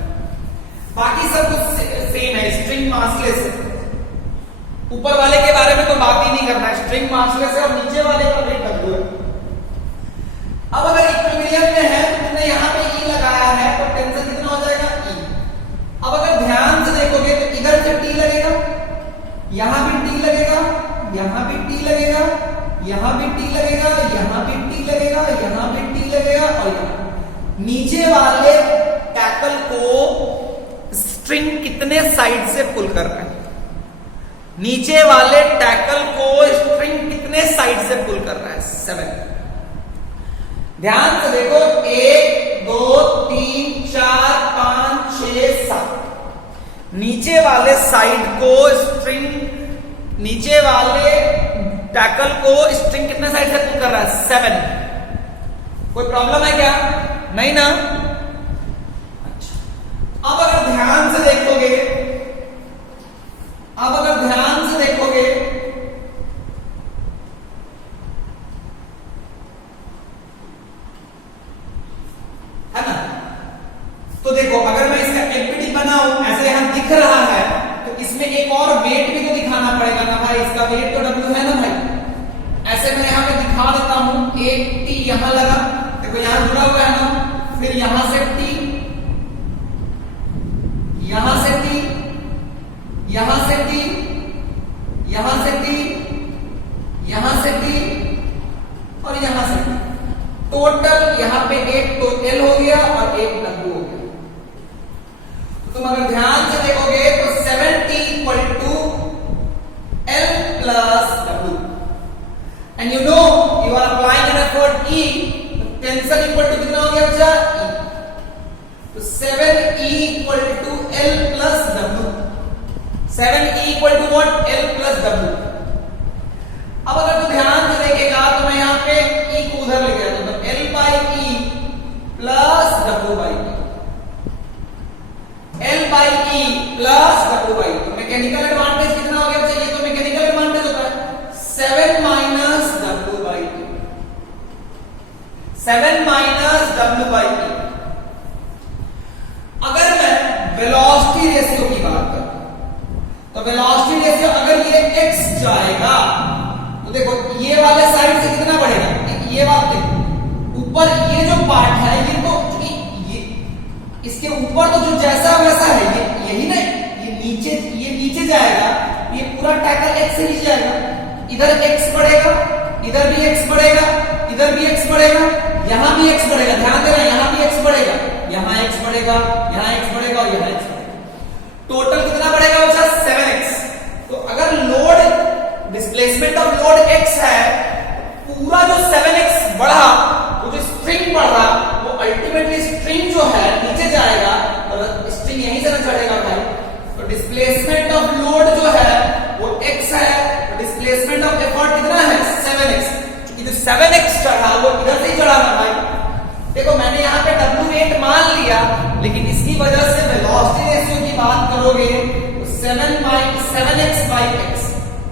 बाकी सब कुछ सेम है, स्ट्रिंग मासलेस है। ऊपर वाले के बारे में तो बात ही नहीं करना है, स्ट्रिंग मासलेस है और नीचे वाले का वेट डब्ल्यू है। अब अगर इक्विलिब्रियम में है तो तुमने यहां पे ई लगाया है तो टेंशन कितना हो जाएगा? ई। अब अगर ध्यान से देखोगे तो इधर से टी लगेगा, यहां भी टी लगेगा, यहां भी टी लगेगा, यहां भी टी लगेगा, यहां भी टी लगेगा, यहां भी टी लगेगा और यहां। नीचे वाले टैकल को स्ट्रिंग कितने साइड से पुल कर रहा है? नीचे वाले टैकल को स्ट्रिंग कितने साइड से पुल कर रहा है? 7। ध्यान से देखो, 1 2 3 4 5 6 7। नीचे वाले साइड को स्ट्रिंग, नीचे वाले टैकल को स्ट्रिंग कितने साइड से पुल कर रहा है? 7। कोई प्रॉब्लम है क्या? नहीं ना। अच्छा, अब अगर ध्यान से देखोगे, अब अगर ध्यान से देखोगे है ना, तो देखो अगर मैं इसका एलपीटी बनाऊं, ऐसे यहां दिख रहा है तो इसमें एक और वेट भी तो दिखाना पड़ेगा ना भाई। इसका वेट तो डब्ल्यू है ना भाई। ऐसे मैं यहां पे दिखा देता हूं, एक टी यहां लगा, देखो यहां जुड़ा हुआ है ना, फिर यहां से टी, यहां से टी, यहां से टी, यहां से टी, यहां से टी और यहां से टी। टोटल यहां पे एक तो एल हो गया और एक डब्ल्यू हो गया। तो तुम अगर ध्यान से देखोगे तो 7t equal to L plus W and you know you are applying an effort E, tension equal to कितना हो गया बच्चा? ई। तो 7e equal to L plus W. 7e equal to what? L plus W. अब अगर तू ध्यान से देखेगा तो मैं यहां पे e को उधर ले गया तो L by E plus W by E, L by E plus W by. तो मैकेनिकल एडवांटेज कितना हो गया बच्चा? ये तो मैकेनिकल एडवांटेज होता है 7 minus W by E, 7 minus W by E. अगर मैं वेलोसिटी रेशियो की बात करूं तो वेलोसिटी रेशियो अगर ये x जाएगा तो देखो ये वाले साइड से कितना बढ़ेगा? ये बात देखो, ऊपर ये जो पार्ट है ये तो ये इसके ऊपर तो जो जैसा वैसा है ये यही ना, ये नीचे जाएगा, ये पूरा टैकल x से नीचे जाएगा। इधर x बढ़ेगा, इधर भी x बढ़ेगा, इधर भी x बढ़ेगा, यहां भी x बढ़ेगा। ध्यान देना, यहां भी x बढ़ेगा, यहां x बढ़ेगा, यहां x बढ़ेगा और यहां x बढ़ेगा। टोटल कितना बढ़ेगा बच्चा? 7x। तो अगर load, displacement of load x है, पूरा जो 7x बढ़ा, वो जो स्ट्रिंग बढ़ा, वो अल्टीमेटली स्ट्रिंग जो है नीचे जाएगा और स्ट्रिंग यहीं से ना चढ़ेगा भाई। तो डिस्प्लेसमेंट ऑफ लोड जो है वो x है, तो डिस्प्लेसमेंट ऑफ एफर्ट कितना है? 7x। क्योंकि जो 7x चढ़ा वो इधर से ही चढ़ा ना भाई। देखो मैंने यहाँ पे W वेट मान लिया, लेकिन इसकी वजह से वेलोसिटी रेशियो की बात करोगे तो 7x बाई x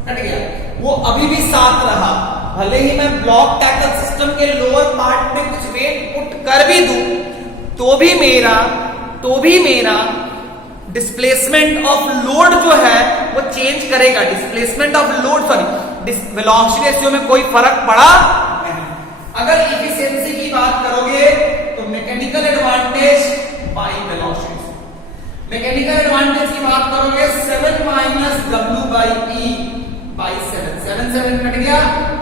कट गया, वो अभी भी 7 रहा। भले ही मैं ब्लॉक टैकल सिस्टम के लोअर पार्ट में कुछ वेट पुट कर भी दूं तो भी मेरा डिस्प्लेसमेंट ऑफ लोड जो है वो चेंज करेगा। Displacement of load sorry velocity ratio में कोई फर्क पड़ा नहीं। अगर इफिशिएंसी की बात करोगे तो mechanical advantage by velocity, mechanical advantage की बात करोगे 7 minus W by E by 7, 7 7 cut गया,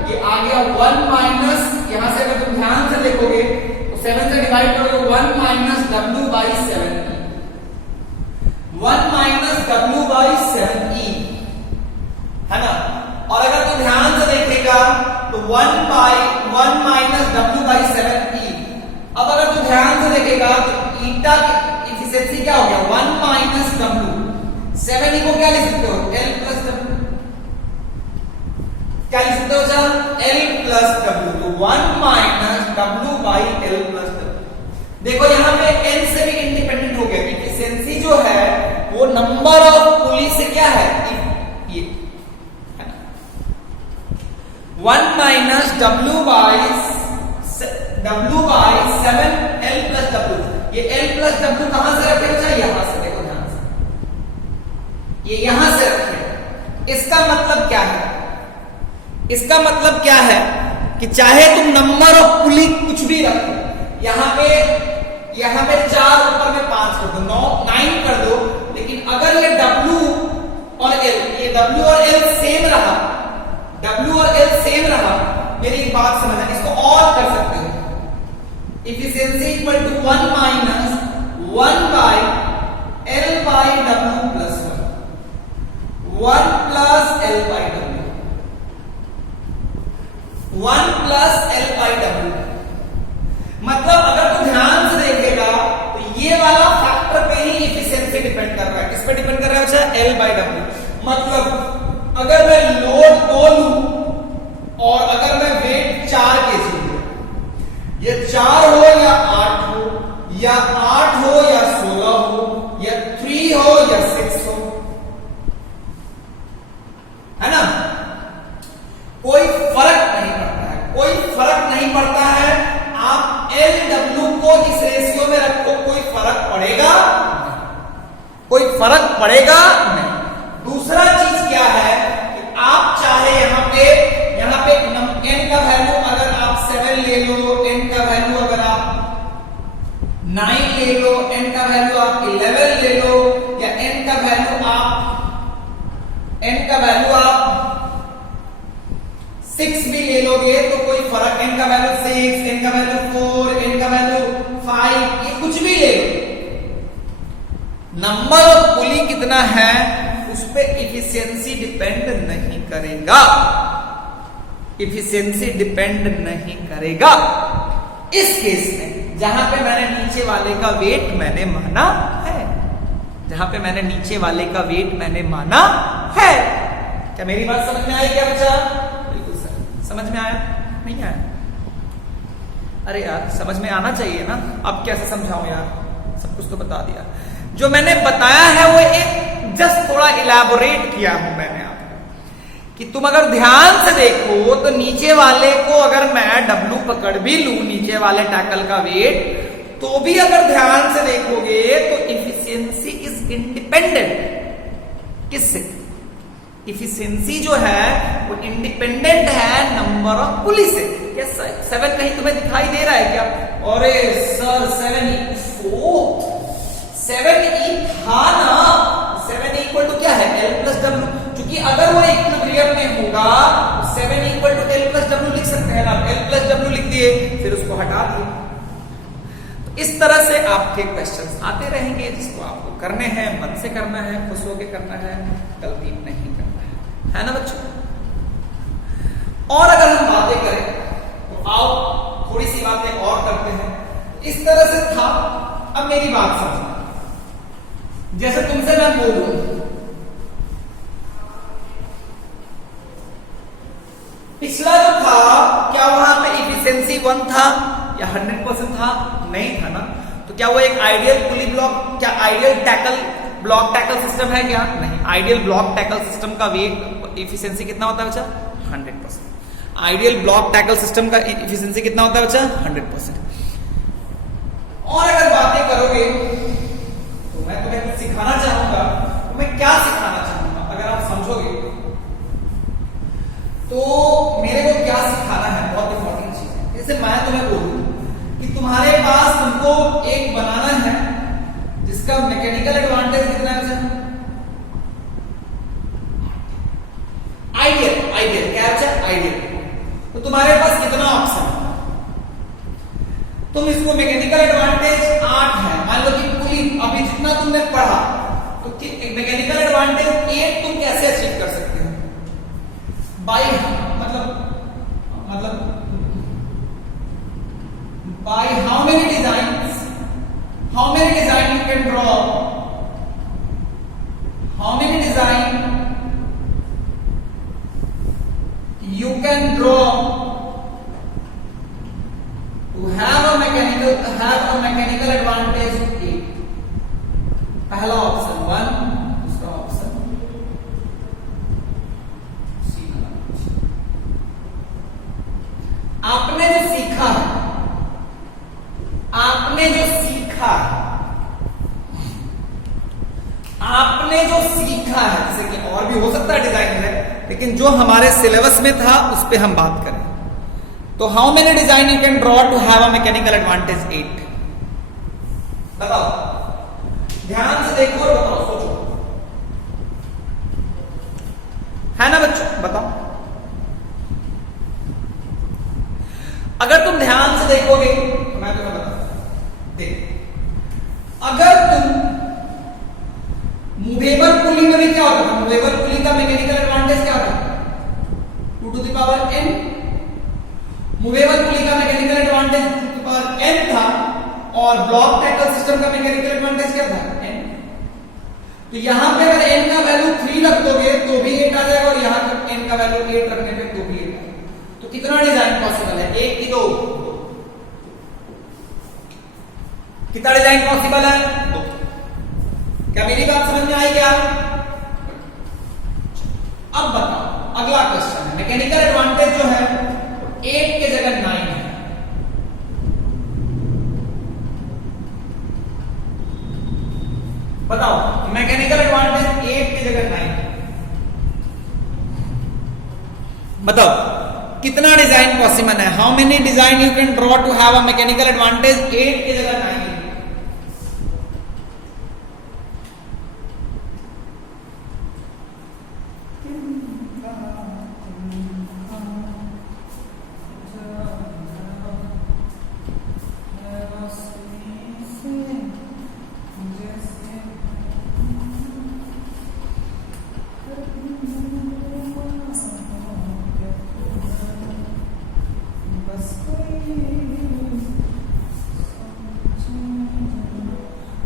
ये आ गया 1 माइनस, यहां से अगर तुम ध्यान से देखोगे तो 7 से डिवाइड करोगे 1 minus W by 7, 1 minus W by 7e है ना। और अगर तुम ध्यान से देखेगा तो 1 बाई 1 माइनस डब्ल्यू बाई 7 ई। अब अगर तू ध्यान से देखेगा तो ईटा की एफिशिएंसी क्या हो गया 1 माइनस डब्ल्यू। 7 ई को क्या लिख सकते हो एल प्लस डब्ल्यू, क्या लिख सकते हो सर एल प्लस डब्ल्यू। तो 1 minus W by L plus W. देखो यहाँ पे एन से भी इंडिपेंडेंट हो गया, एफिशिएंसी जो है वो नंबर ऑफ पुली से क्या है ये 1 minus W by 7 L plus W. ये एल प्लस डब्ल्यू कहां से रखे बच्चा यहां से, देखो ध्यान से ये यहां से रखे। इसका मतलब क्या है, इसका मतलब क्या है कि चाहे तुम नंबर ऑफ पुली कुछ भी रखो, यहां पे 4 ऊपर में 5 कर दो 9 कर दो, लेकिन अगर ये W और L, ये W और L सेम रहा, W और L सेम रहा, मेरी एक बात समझना, इसको और कर सकते हो। Efficiency equal to 1 minus 1 by L by W plus 1 plus L by W, 1 plus L by W। मतलब अगर तू ध्यान से देखेगा तो ये वाला फैक्टर पे ही एफिशिएंसी डिपेंड कर रहा है। किस पे डिपेंड कर रहा है बच्चा L बाई W। मतलब अगर मैं लोड 2 लूं और अगर मैं वेट 4 केजी लूं, ये 4 हो या 8 हो या 8 हो या 16 हो या 3 हो या 6 हो, है ना, कोई फर्क नहीं पड़ता है, कोई फर्क नहीं पड़ता है। आप एल डब्ल्यू को इस रेशियो में रखो, कोई फर्क पड़ेगा, कोई फर्क पड़ेगा नहीं। दूसरा चीज क्या है कि आप चाहे यहां पे एन का वैल्यू अगर आप 7 ले लो, एन का वैल्यू अगर आप 9 ले लो, एन का वैल्यू आप 11 ले लो, या एन का वैल्यू आप 6 भी ले लोगे तो कोई फर्क, एन का वैल्यू 6, एन का वैल्यू 4, एन का वैल्यू 5, ये कुछ भी ले लो, नंबर ऑफ पुली कितना है उस पे एफिशिएंसी डिपेंड नहीं करेगा, एफिशिएंसी डिपेंड नहीं करेगा। इस केस में जहां पे मैंने नीचे वाले का वेट मैंने माना है, जहां पे मैंने नीचे वाले का वेट मैंने माना है। क्या मेरी बात समझ में आई क्या बच्चा? बिल्कुल सर, समझ में आया नहीं आया? अरे यार समझ में आना चाहिए ना, अब कैसे समझाऊं यार, सब कुछ तो बता दिया। जो मैंने बताया है वो एक जस्ट थोड़ा इलैबोरेट किया हूं मैंने आपको, कि तुम अगर ध्यान से देखो तो नीचे वाले को अगर मैं W पकड़ भी लूं, नीचे वाले टैकल का वेट, तो भी अगर ध्यान से देखोगे तो एफिशिएंसी इज इंडिपेंडेंट। किससे? एफिशिएंसी जो है वो इंडिपेंडेंट है नंबर ऑफ पुली से। क्या 7 कहीं तुम्हें दिखाई दे रहा है क्या? अरे सर 7E था ना, 7 इक्वल टू क्या है L प्लस डब्ल्यू, क्योंकि अगर वो इक्विलिब्रियम में होगा 7 equal to L plus W लिख सकते हैं ना, L प्लस डब्ल्यू लिख दिए, फिर उसको हटा दिए। तो इस तरह से आपके क्वेश्चंस आते रहेंगे जिसको आपको करने हैं, मन से करना है, खुश होकर करना है, गलती नहीं करना है ना बच्चों। और अगर हम बातें करें तो आओ थोड़ी सी बातें और करते हैं। इस तरह से था, अब मेरी बात समझना, जैसे तुमसे मैं बोलूं पिछला जो था क्या वहां पे एफिशिएंसी 1 था या 100% था? नहीं था ना। तो क्या वो एक आइडियल पुली ब्लॉक, क्या ideal tackle block tackle system है क्या? नहीं। आइडियल ब्लॉक टैकल सिस्टम का वेट एफिशिएंसी कितना होता है बच्चा? 100%। आइडियल ब्लॉक टैकल सिस्टम का एफिशिएंसी कितना होता है बच्चा? 100%। और अगर बातें करोगे तो मैं तुम्हें कुछ सिखाना चाहूंगा, तो मैं क्या सिखाना चाहूंगा अगर आप समझोगे तो मेरे को क्या सिखाना है, बहुत इंपॉर्टेंट चीज है। जैसे मैं तुम्हें बोलूं कि तुम्हारे पास तुमको एक बनाना है जिसका मैकेनिकल एडवांटेज कितना है? आइडियल क्या है? आइडियल। तो तुम्हारे पास कितना ऑप्शन है? तुम इसको मैकेनिकल एडवांटेज 8 है, मान लो कि पुली अभी जितना तुमने पढ़ा, तो मैकेनिकल एडवांटेज 8 तुम कैसे अचीव कर सकते हो? बाई मतलब by how many designs you can draw, how many design you can draw to have a mechanical advantage A. पहला ऑप्शन 1, दूसरा ऑप्शन C। आपने जो सीखा है जैसे कि और भी हो सकता है डिजाइन है, लेकिन जो हमारे सिलेबस में था उस पे हम बात करें तो how many design you can draw two have a mechanical advantage 8? बताओ, ध्यान से देखो और बताओ, सोचो, है ना बच्चों? बताओ। अगर तुम ध्यान से देखोगे तो मैं तुम्हें बताऊं, देख, अगर तुम मूवेबल पुली में भी क्या होता है, मूवेबल पुली का मैकेनिकल एडवांटेज क्या होता है? 2 to the power n। Movable pulley का mechanical advantage 2 to the power n था, और ब्लॉक टैकल सिस्टम का मैकेनिकल एडवांटेज क्या था? n। तो यहां पे अगर n का वैल्यू 3 रख दोगे तो भी 8 आ जाएगा, और यहां पर n का वैल्यू 8 रखने पे तो भी 8 आएगा। तो कितना डिजाइन पॉसिबल है? 1 की 2, कितना डिजाइन पॉसिबल है? 2। क्या मेरी बात समझ में आई क्या? अब बताओ, अगला क्वेश्चन है, मैकेनिकल एडवांटेज जो है 8 के जगह 9 है। बताओ, मैकेनिकल एडवांटेज 8 की जगह 9 है। बताओ कितना डिजाइन पॉसिबल है? How many design you can draw two have a mechanical advantage 8 की जगह 9 है?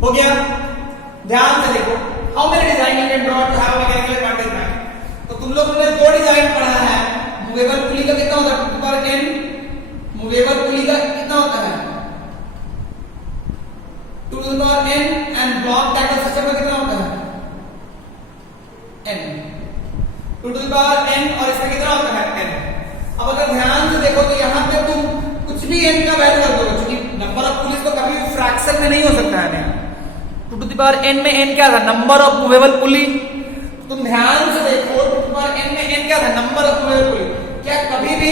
हो गया? ध्यान से देखो, how many design you can draw two have mechanical advantage 9। तो तुम लोगों ने 2 डिजाइन पढ़ा है। मूवेबल पुली का कितना होता है? 2 to the power n। Movable pulley का कितना होता है? 2 to the power n। And block tackle system का कितना होता है? n। 2 to the power n, और इसका कितना होता है? n। अब अगर ध्यान से देखो तो यहां पे तुम कुछ भी n का वैल्यू रख दो, क्योंकि नंबर ऑफ पुलिस तो कभी भी फ्रैक्शन में नहीं हो सकता है। 2 to the power n में n क्या था? Number of movable pulley. तुम ध्यान से देखो, 2 to the power n में n क्या था? Number of movable pulley. क्या कभी भी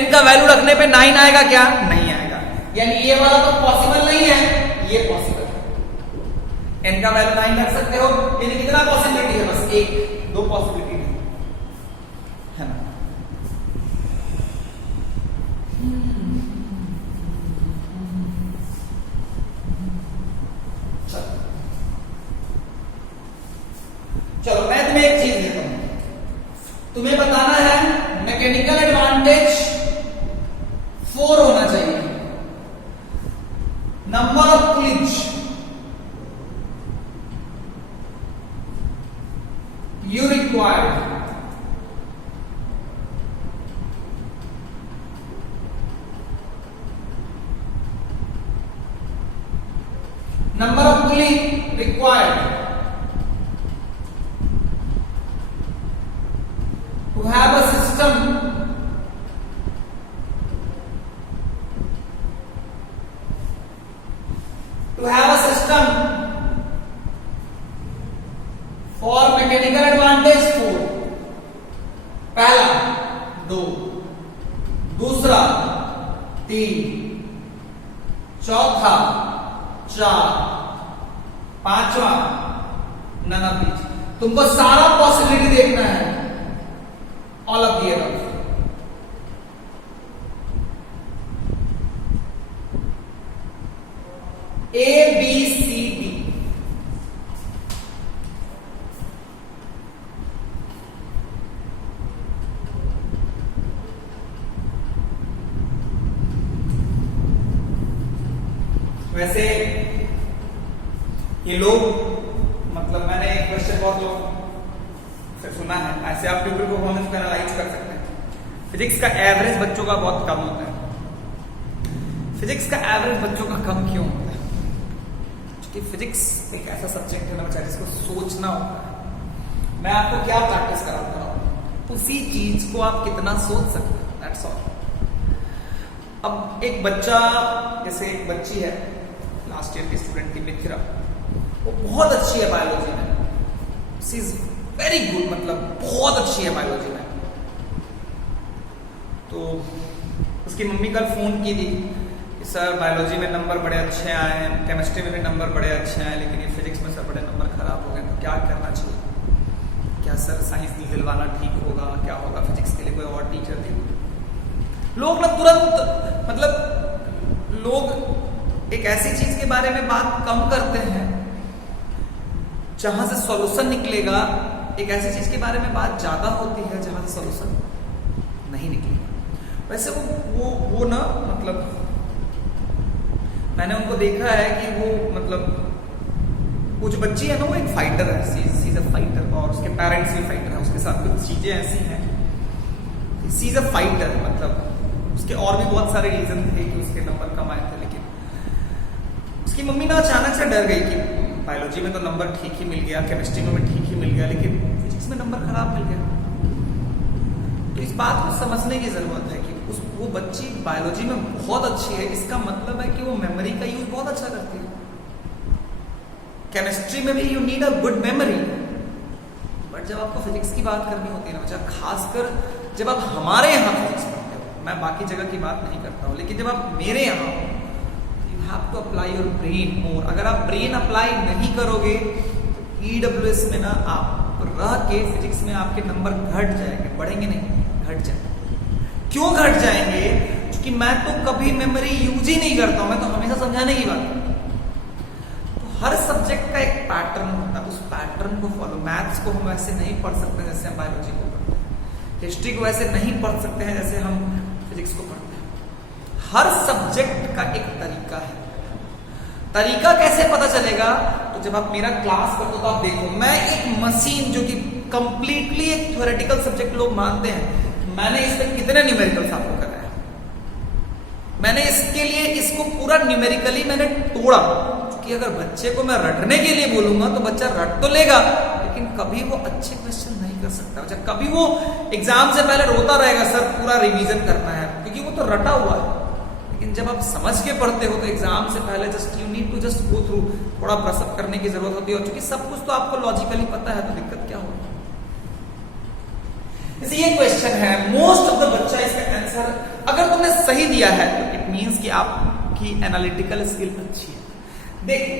n का वैल्यू रखने पे 9 आएगा? क्या नहीं आएगा। यानी ये वाला तो पॉसिबल नहीं है, ये पॉसिबल है। n का वैल्यू 9 रख सकते हो, यानी कितना पॉसिबिलिटी है? बस 1, 2 पॉसिबिलिटी है ना। चलो मैं तुम्हें एक चीज देता हूं, तुम्हें बताना है मैकेनिकल एडवांटेज 4 होना चाहिए। Number of pulleys you required, number of pulley required to have a system for mechanical advantage 4। पहला 2, दूसरा 3, चौथा 4, पांचवा नन ऑफ दीज। तुमको सारा पॉसिबिलिटी देखना है, all of the above. A, B, C, D। वैसे ये लोग मतलब मैंने क्वेश्चन बहुत लोग से सुना है, ऐसे आप प्यूपिल परफॉर्मेंस को एनालाइज कर सकते हैं। फिजिक्स का एवरेज बच्चों का बहुत कम होता है। फिजिक्स का एवरेज बच्चों का कम क्यों होता है? क्योंकि फिजिक्स एक ऐसा सब्जेक्ट है ना बच्चा जिसको सोचना होता है। मैं आपको क्या प्रैक्टिस कराता हूं, उसी चीज को आप कितना सोच सकते हैं, दैट्स ऑल। अब एक बच्चा, जैसे एक बच्ची है लास्ट ईयर की स्टूडेंट थी मिथिरा, वो बहुत अच्छी है बायोलॉजी में, शी इज वेरी गुड, मतलब बहुत अच्छी है बायोलॉजी में। तो उसकी मम्मी कल फोन की थी कि सर बायोलॉजी में नंबर बड़े अच्छे आए हैं, केमिस्ट्री में भी नंबर बड़े अच्छे आए, लेकिन ये फिजिक्स में सर बड़े नंबर खराब हो गए, तो क्या करना चाहिए? क्या सर साइंस दिलवाना ठीक होगा? क्या होगा? फिजिक्स के लिए कोई और टीचर दे? लोग ना तुरंत, मतलब लोग एक ऐसी चीज के बारे में बात कम करते हैं जहां से सॉल्यूशन निकलेगा, एक ऐसी चीज के बारे में बात ज्यादा होती है जहां से सॉल्यूशन नहीं निकलेगा। वैसे वो ना, मतलब मैंने उनको देखा है कि वो, मतलब वो जो बच्ची है ना, वो एक फाइटर है, सी इज अ फाइटर, और उसके पेरेंट्स भी फाइटर है, उसके साथ कुछ चीजें ऐसी हैं, सी इज अ फाइटर, मतलब उसके और भी बहुत सारे रीजन थे कि उसके नंबर कम आए थे, लेकिन उसकी मम्मी ना अचानक से डर गई कि बायोलॉजी में तो नंबर ठीक ही मिल गया, केमिस्ट्री में भी ठीक ही मिल गया, लेकिन फिजिक्स में नंबर खराब मिल गया। तो इस बात को समझने की जरूरत है कि वो बच्ची बायोलॉजी में बहुत अच्छी है, इसका मतलब है कि वो मेमोरी का यूज बहुत अच्छा करती है। केमिस्ट्री में भी you need a good memory, but जब आपको फिजिक्स की बात करनी होती है ना बच्चा, खासकर जब आप हमारे यहाँ फिजिक्स पढ़ते हो, मैं बाकी जगह की बात नहीं करता हूँ, लेकिन जब आप मेरे यहाँ हो, you have to apply your brain more. अगर आप ब्रेन अप्लाई नहीं करोगे तो EWS में ना आप रह के फिजिक्स में आपके नंबर घट जाएंगे, बढ़ेंगे नहीं, घट जाएंगे। क्यों घट जाएंगे? क्योंकि मैं तो कभी मेमोरी यूज ही नहीं करता हूं, मैं तो हमेशा समझाने की बात करता हूं। तो हर सब्जेक्ट का एक पैटर्न होता है, उस पैटर्न को फॉलो। मैथ्स को हम वैसे नहीं पढ़ सकते जैसे हम बायोलॉजी को पढ़ते हैं, हिस्ट्री को वैसे नहीं पढ़ सकते हैं जैसे हम फिजिक्स को पढ़ते हैं। हर सब्जेक्ट का एक तरीका है। तरीका कैसे पता चलेगा? तो जब आप मेरा क्लास करते हो तो आप देखो, मैं एक मशीन, जो कि कंप्लीटली एक थ्योरेटिकल सब्जेक्ट लोग मानते हैं, मैंने इसमें कितने न्यूमेरिकल्स आपको कराया, मैंने इसके लिए इसको पूरा न्यूमेरिकली मैंने तोड़ा। क्योंकि अगर बच्चे को मैं रटने के लिए बोलूंगा तो बच्चा रट तो लेगा, लेकिन कभी वो अच्छे क्वेश्चन नहीं कर सकता बच्चा, कभी वो एग्जाम से पहले रोता रहेगा सर पूरा रिवीजन करना है, क्योंकि वो तो रटा हुआ है। लेकिन जब आप समझ के पढ़ते हो तो एग्जाम से पहले just you need to just go through, थोड़ा ब्रशअप करने की जरूरत होती है, और क्योंकि सब कुछ तो आपको लॉजिकली पता है, तो दिक्कत क्या होगी? ये क्वेश्चन है, मोस्ट ऑफ द बच्चा इसका आंसर अगर तुमने सही दिया है तो इट मींस कि आपकी एनालिटिकल स्किल अच्छी है। देखो,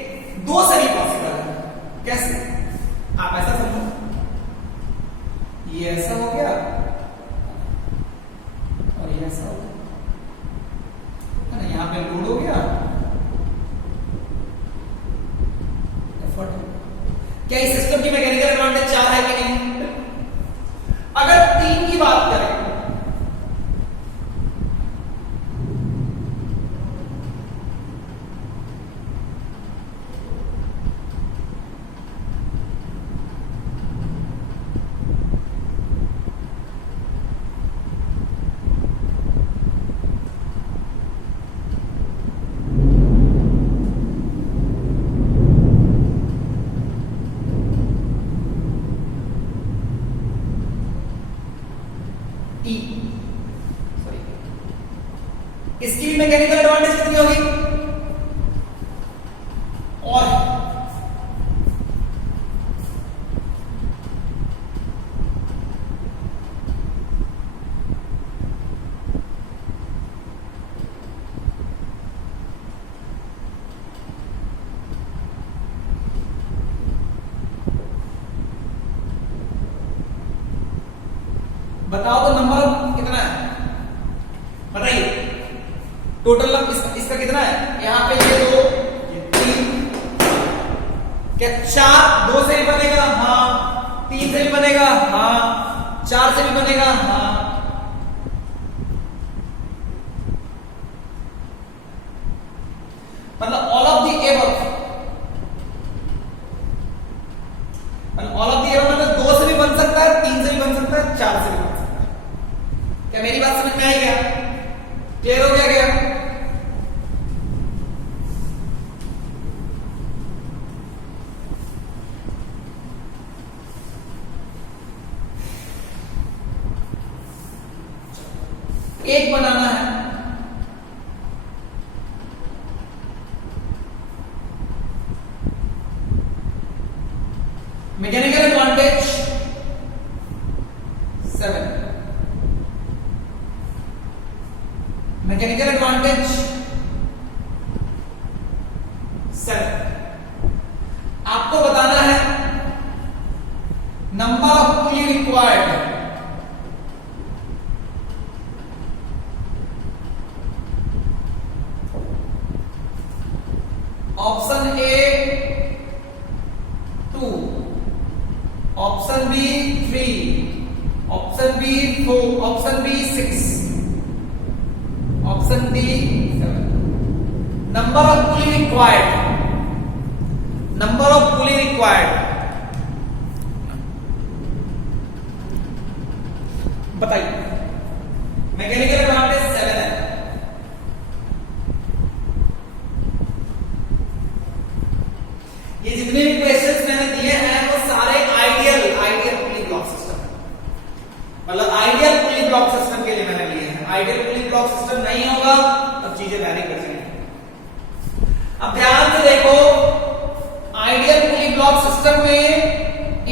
दो से भी पॉसिबल है। कैसे? आप ऐसा समझो, ये ऐसा हो गया और ये ऐसा हो गया, है ना? यहां पे लोड हो गया, एफर्ट हो गया। क्या इस सिस्टम की मैकेनिकल एडवांटेज 4 है कि नहीं? अगर 3 की बात करें, इसकी भी मैकेनिकल एडवांटेज कितनी होगी? और बताओ तो नंबर कितना है, बताइए। टोटल इसका कितना है? यहां पे ये 2, ये 3, क्या 4 2 से भी बनेगा? हाँ। 3 से भी बनेगा? हाँ। 4 से भी बनेगा? हाँ। मतलब all of the above, all of the above मतलब 2 से भी बन सकता है, 3 से भी बन सकता है, 4 से भी बन सकता है। क्या मेरी बात समझ में आई क्या? क्लियर हो गया क्या? एक बनाना है, मैकेनिकल एडवांटेज 7, मैकेनिकल एडवांटेज 7। आपको बताना है number of pulley required, option A 2, option B 3, option B 4, option B 6, option D 7। Number of pulley required, number of pulley required बताइए। मैकेनिकल एडवांटेज 7 है। ये जितने भी क्वेश्चंस मैंने दिए हैं वो सारे आइडियल पुली ब्लॉक सिस्टम है, मतलब आइडियल पुली ब्लॉक सिस्टम के लिए मैंने लिए हैं। आइडियल पुली ब्लॉक सिस्टम नहीं होगा तब चीजें वैरी कर जाएंगी। अब ध्यान से देखो, आइडियल पुली ब्लॉक सिस्टम में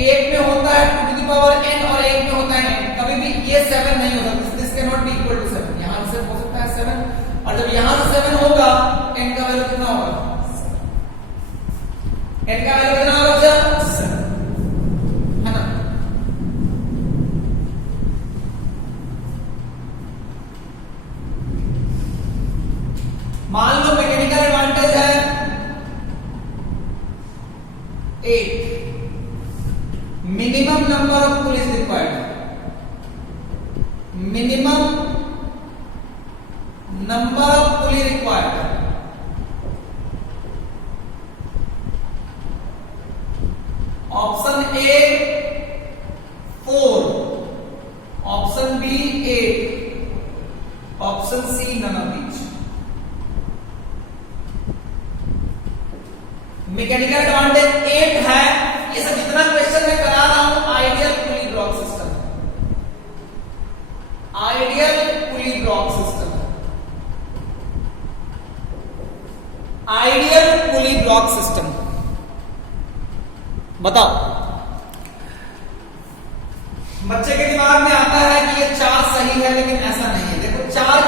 एक में होता है 2 to the power n और एक में होता है n। कभी भी ये 7 नहीं हो सकता, this can not be equal to 7। यहां से हो सकता है 7, और जब यहां से 7 होगा n का वैल्यू कितना होगा? n का वैल्यू कितना होगा बच्चा? है ना? मान लो मैकेनिकल एडवांटेज है 8, minimum number of pulleys required, minimum number of pulleys required, option A 4, option B 8, option C none of these. Mechanical advantage 8 है। ये सब जितना क्वेश्चन मैं करा रहा हूं ideal pulley block system, ideal pulley block system, ideal pulley block system. बताओ, बच्चे के दिमाग में आता है कि ये 4 सही है, लेकिन ऐसा नहीं है। देखो 4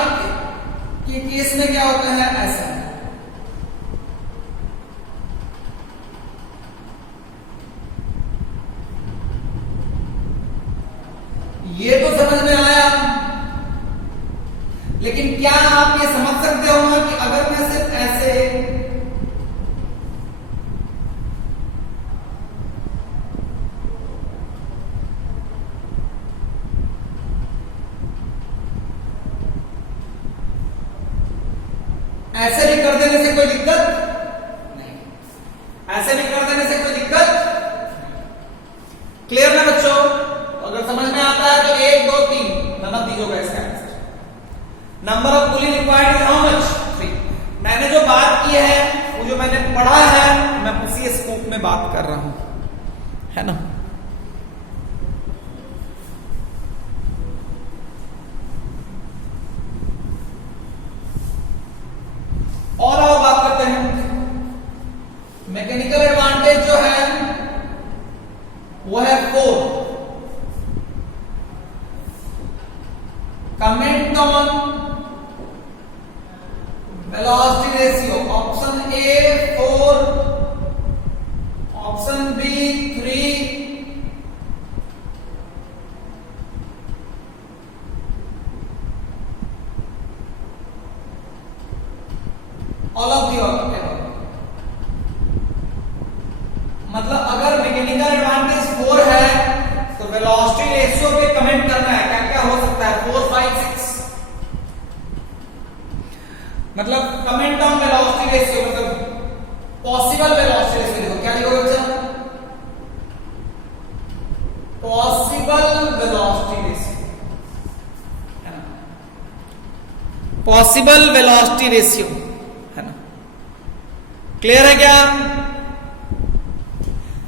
के केस में क्या होता है, ऐसा है। ये तो समझ में आया, लेकिन क्या आप ये समझ सकते हो ना कि अगर मैं सिर्फ ऐसे ऐसे भी कर देने से कोई दिक्कत नहीं, ऐसे भी कर देने से कोई दिक्कत। क्लियर ना बच्चों? अगर समझ में आता है तो 1 2 3 नन ऑफ दीज होगा इसका answer. Number of pulley required is how much? 3। मैंने जो बात की है, वो जो मैंने पढ़ा है, मैं उसी स्कोप में बात कर रहा हूं, है ना? और अब बात करते हैं मैकेनिकल एडवांटेज जो है वो है 4। Comment on velocity ratio, option A 4, option B 3, all of the above। मतलब अगर मैकेनिकल एडवांटेज 4 है तो वेलोसिटी रेशियो पे कमेंट करना है, क्या क्या हो सकता है? 4 5 6। मतलब कमेंट ऑन वेलोसिटी रेशियो, मतलब पॉसिबल वेलोसिटी रेशियो देखो, क्या लिखोगे बच्चा? पॉसिबल वेलोसिटी रेशियो, है ना, पॉसिबल वेलोसिटी रेशियो, है ना। क्लियर है क्या?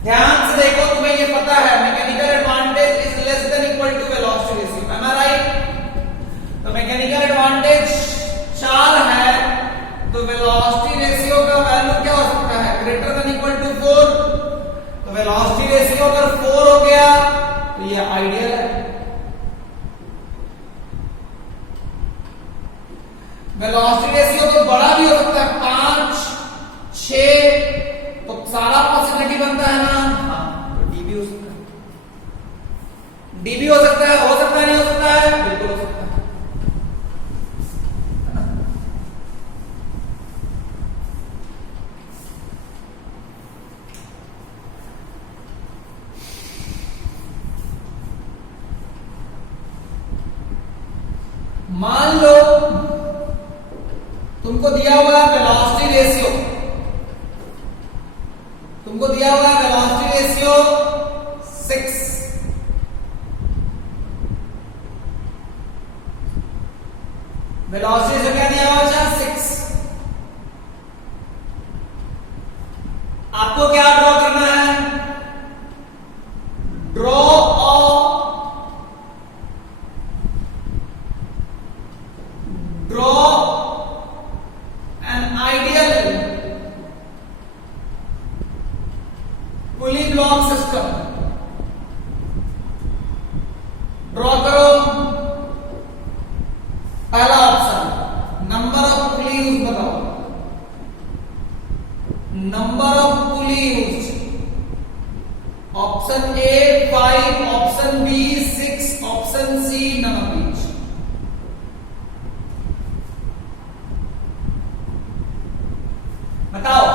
ध्यान से देखो, तुम्हें ये पता है mechanical advantage is less than equal to velocity ratio, am I right? तो मैकेनिकल एडवांटेज 4 है, तो वेलोसिटी रेशियो का वैल्यू क्या हो सकता है? Greater than equal to 4। तो वेलोसिटी रेशियो अगर 4 हो गया तो ये आइडियल है। वेलोसिटी रेशियो तो बड़ा भी हो सकता है, 5, 6, तो सारा पॉसिबिलिटी बनता है ना। हाँ, तो डी भी हो सकता है, डी भी हो सकता है, नहीं हो सकता है, बिल्कुल हो सकता है। मान लो तुमको दिया हुआ है वेलोसिटी रेशियो, तुमको दिया हुआ है वेलोसिटी रेशियो 6, वेलोसिटी रेशियो क्या दिया हुआ है? 6। आपको क्या ड्रॉ करना है? Draw an ideal pulley block system। Draw करो। पहला option, number of pulley use बताओ, number of pulley use. Option A 5, option B 6, option C none of each. बताओ,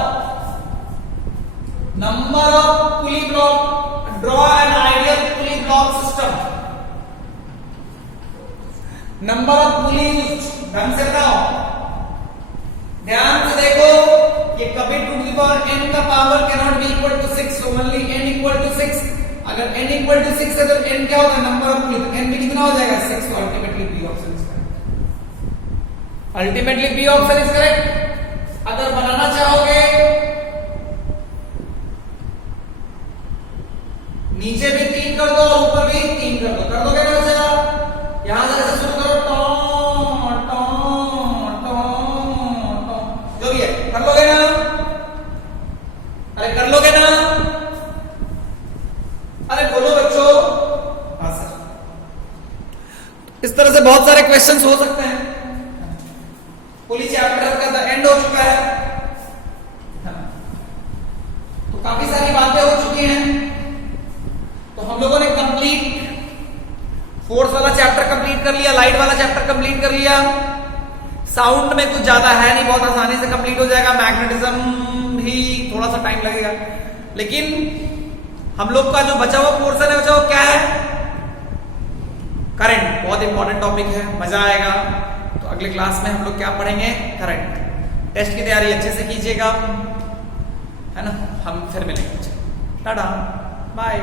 number of pulley block, draw an ideal pulley block system, number of pulley use, ढंग से बताओ। ध्यान से देखो, ये कभी टू द पावर n का power can not be equal to 6, so only n equal to 6। अगर n इक्वल टू 6 है तो n क्या होगा? नंबर ऑफ पुली, n भी कितना हो जाएगा? 6। तो ultimately B option is correct, ultimately B option is correct. अगर बनाना चाहोगे नीचे भी 3 कर दो और ऊपर भी 3 कर दो, कर दोगे ना बच्चा? यहां से ऐसे शुरू करो, टॉ टॉ टॉ टॉ, जो भी है कर लोगे ना? अरे कर लोगे ना? अरे बोलो बच्चों। हाँ सर। इस तरह से बहुत सारे क्वेश्चंस हो सकते हैं। पुली चैप्टर का एंड हो चुका है, तो काफी सारी बातें हो चुकी हैं। तो हम लोगों ने कंप्लीट फोर्स वाला चैप्टर कंप्लीट कर लिया, लाइट वाला चैप्टर कंप्लीट कर लिया। साउंड में कुछ ज्यादा है नहीं, बहुत आसानी से कंप्लीट हो जाएगा। मैग्नेटिज्म भी थोड़ा सा टाइम लगेगा, लेकिन हम लोग का जो बचा हुआ पोर्शन है, बचा हुआ क्या है? करंट। बहुत इंपॉर्टेंट टॉपिक है, मजा आएगा। तो अगले क्लास में हम लोग क्या पढ़ेंगे? करंट। टेस्ट की तैयारी अच्छे से कीजिएगा, है ना। हम फिर मिलेंगे। टाटा, बाय।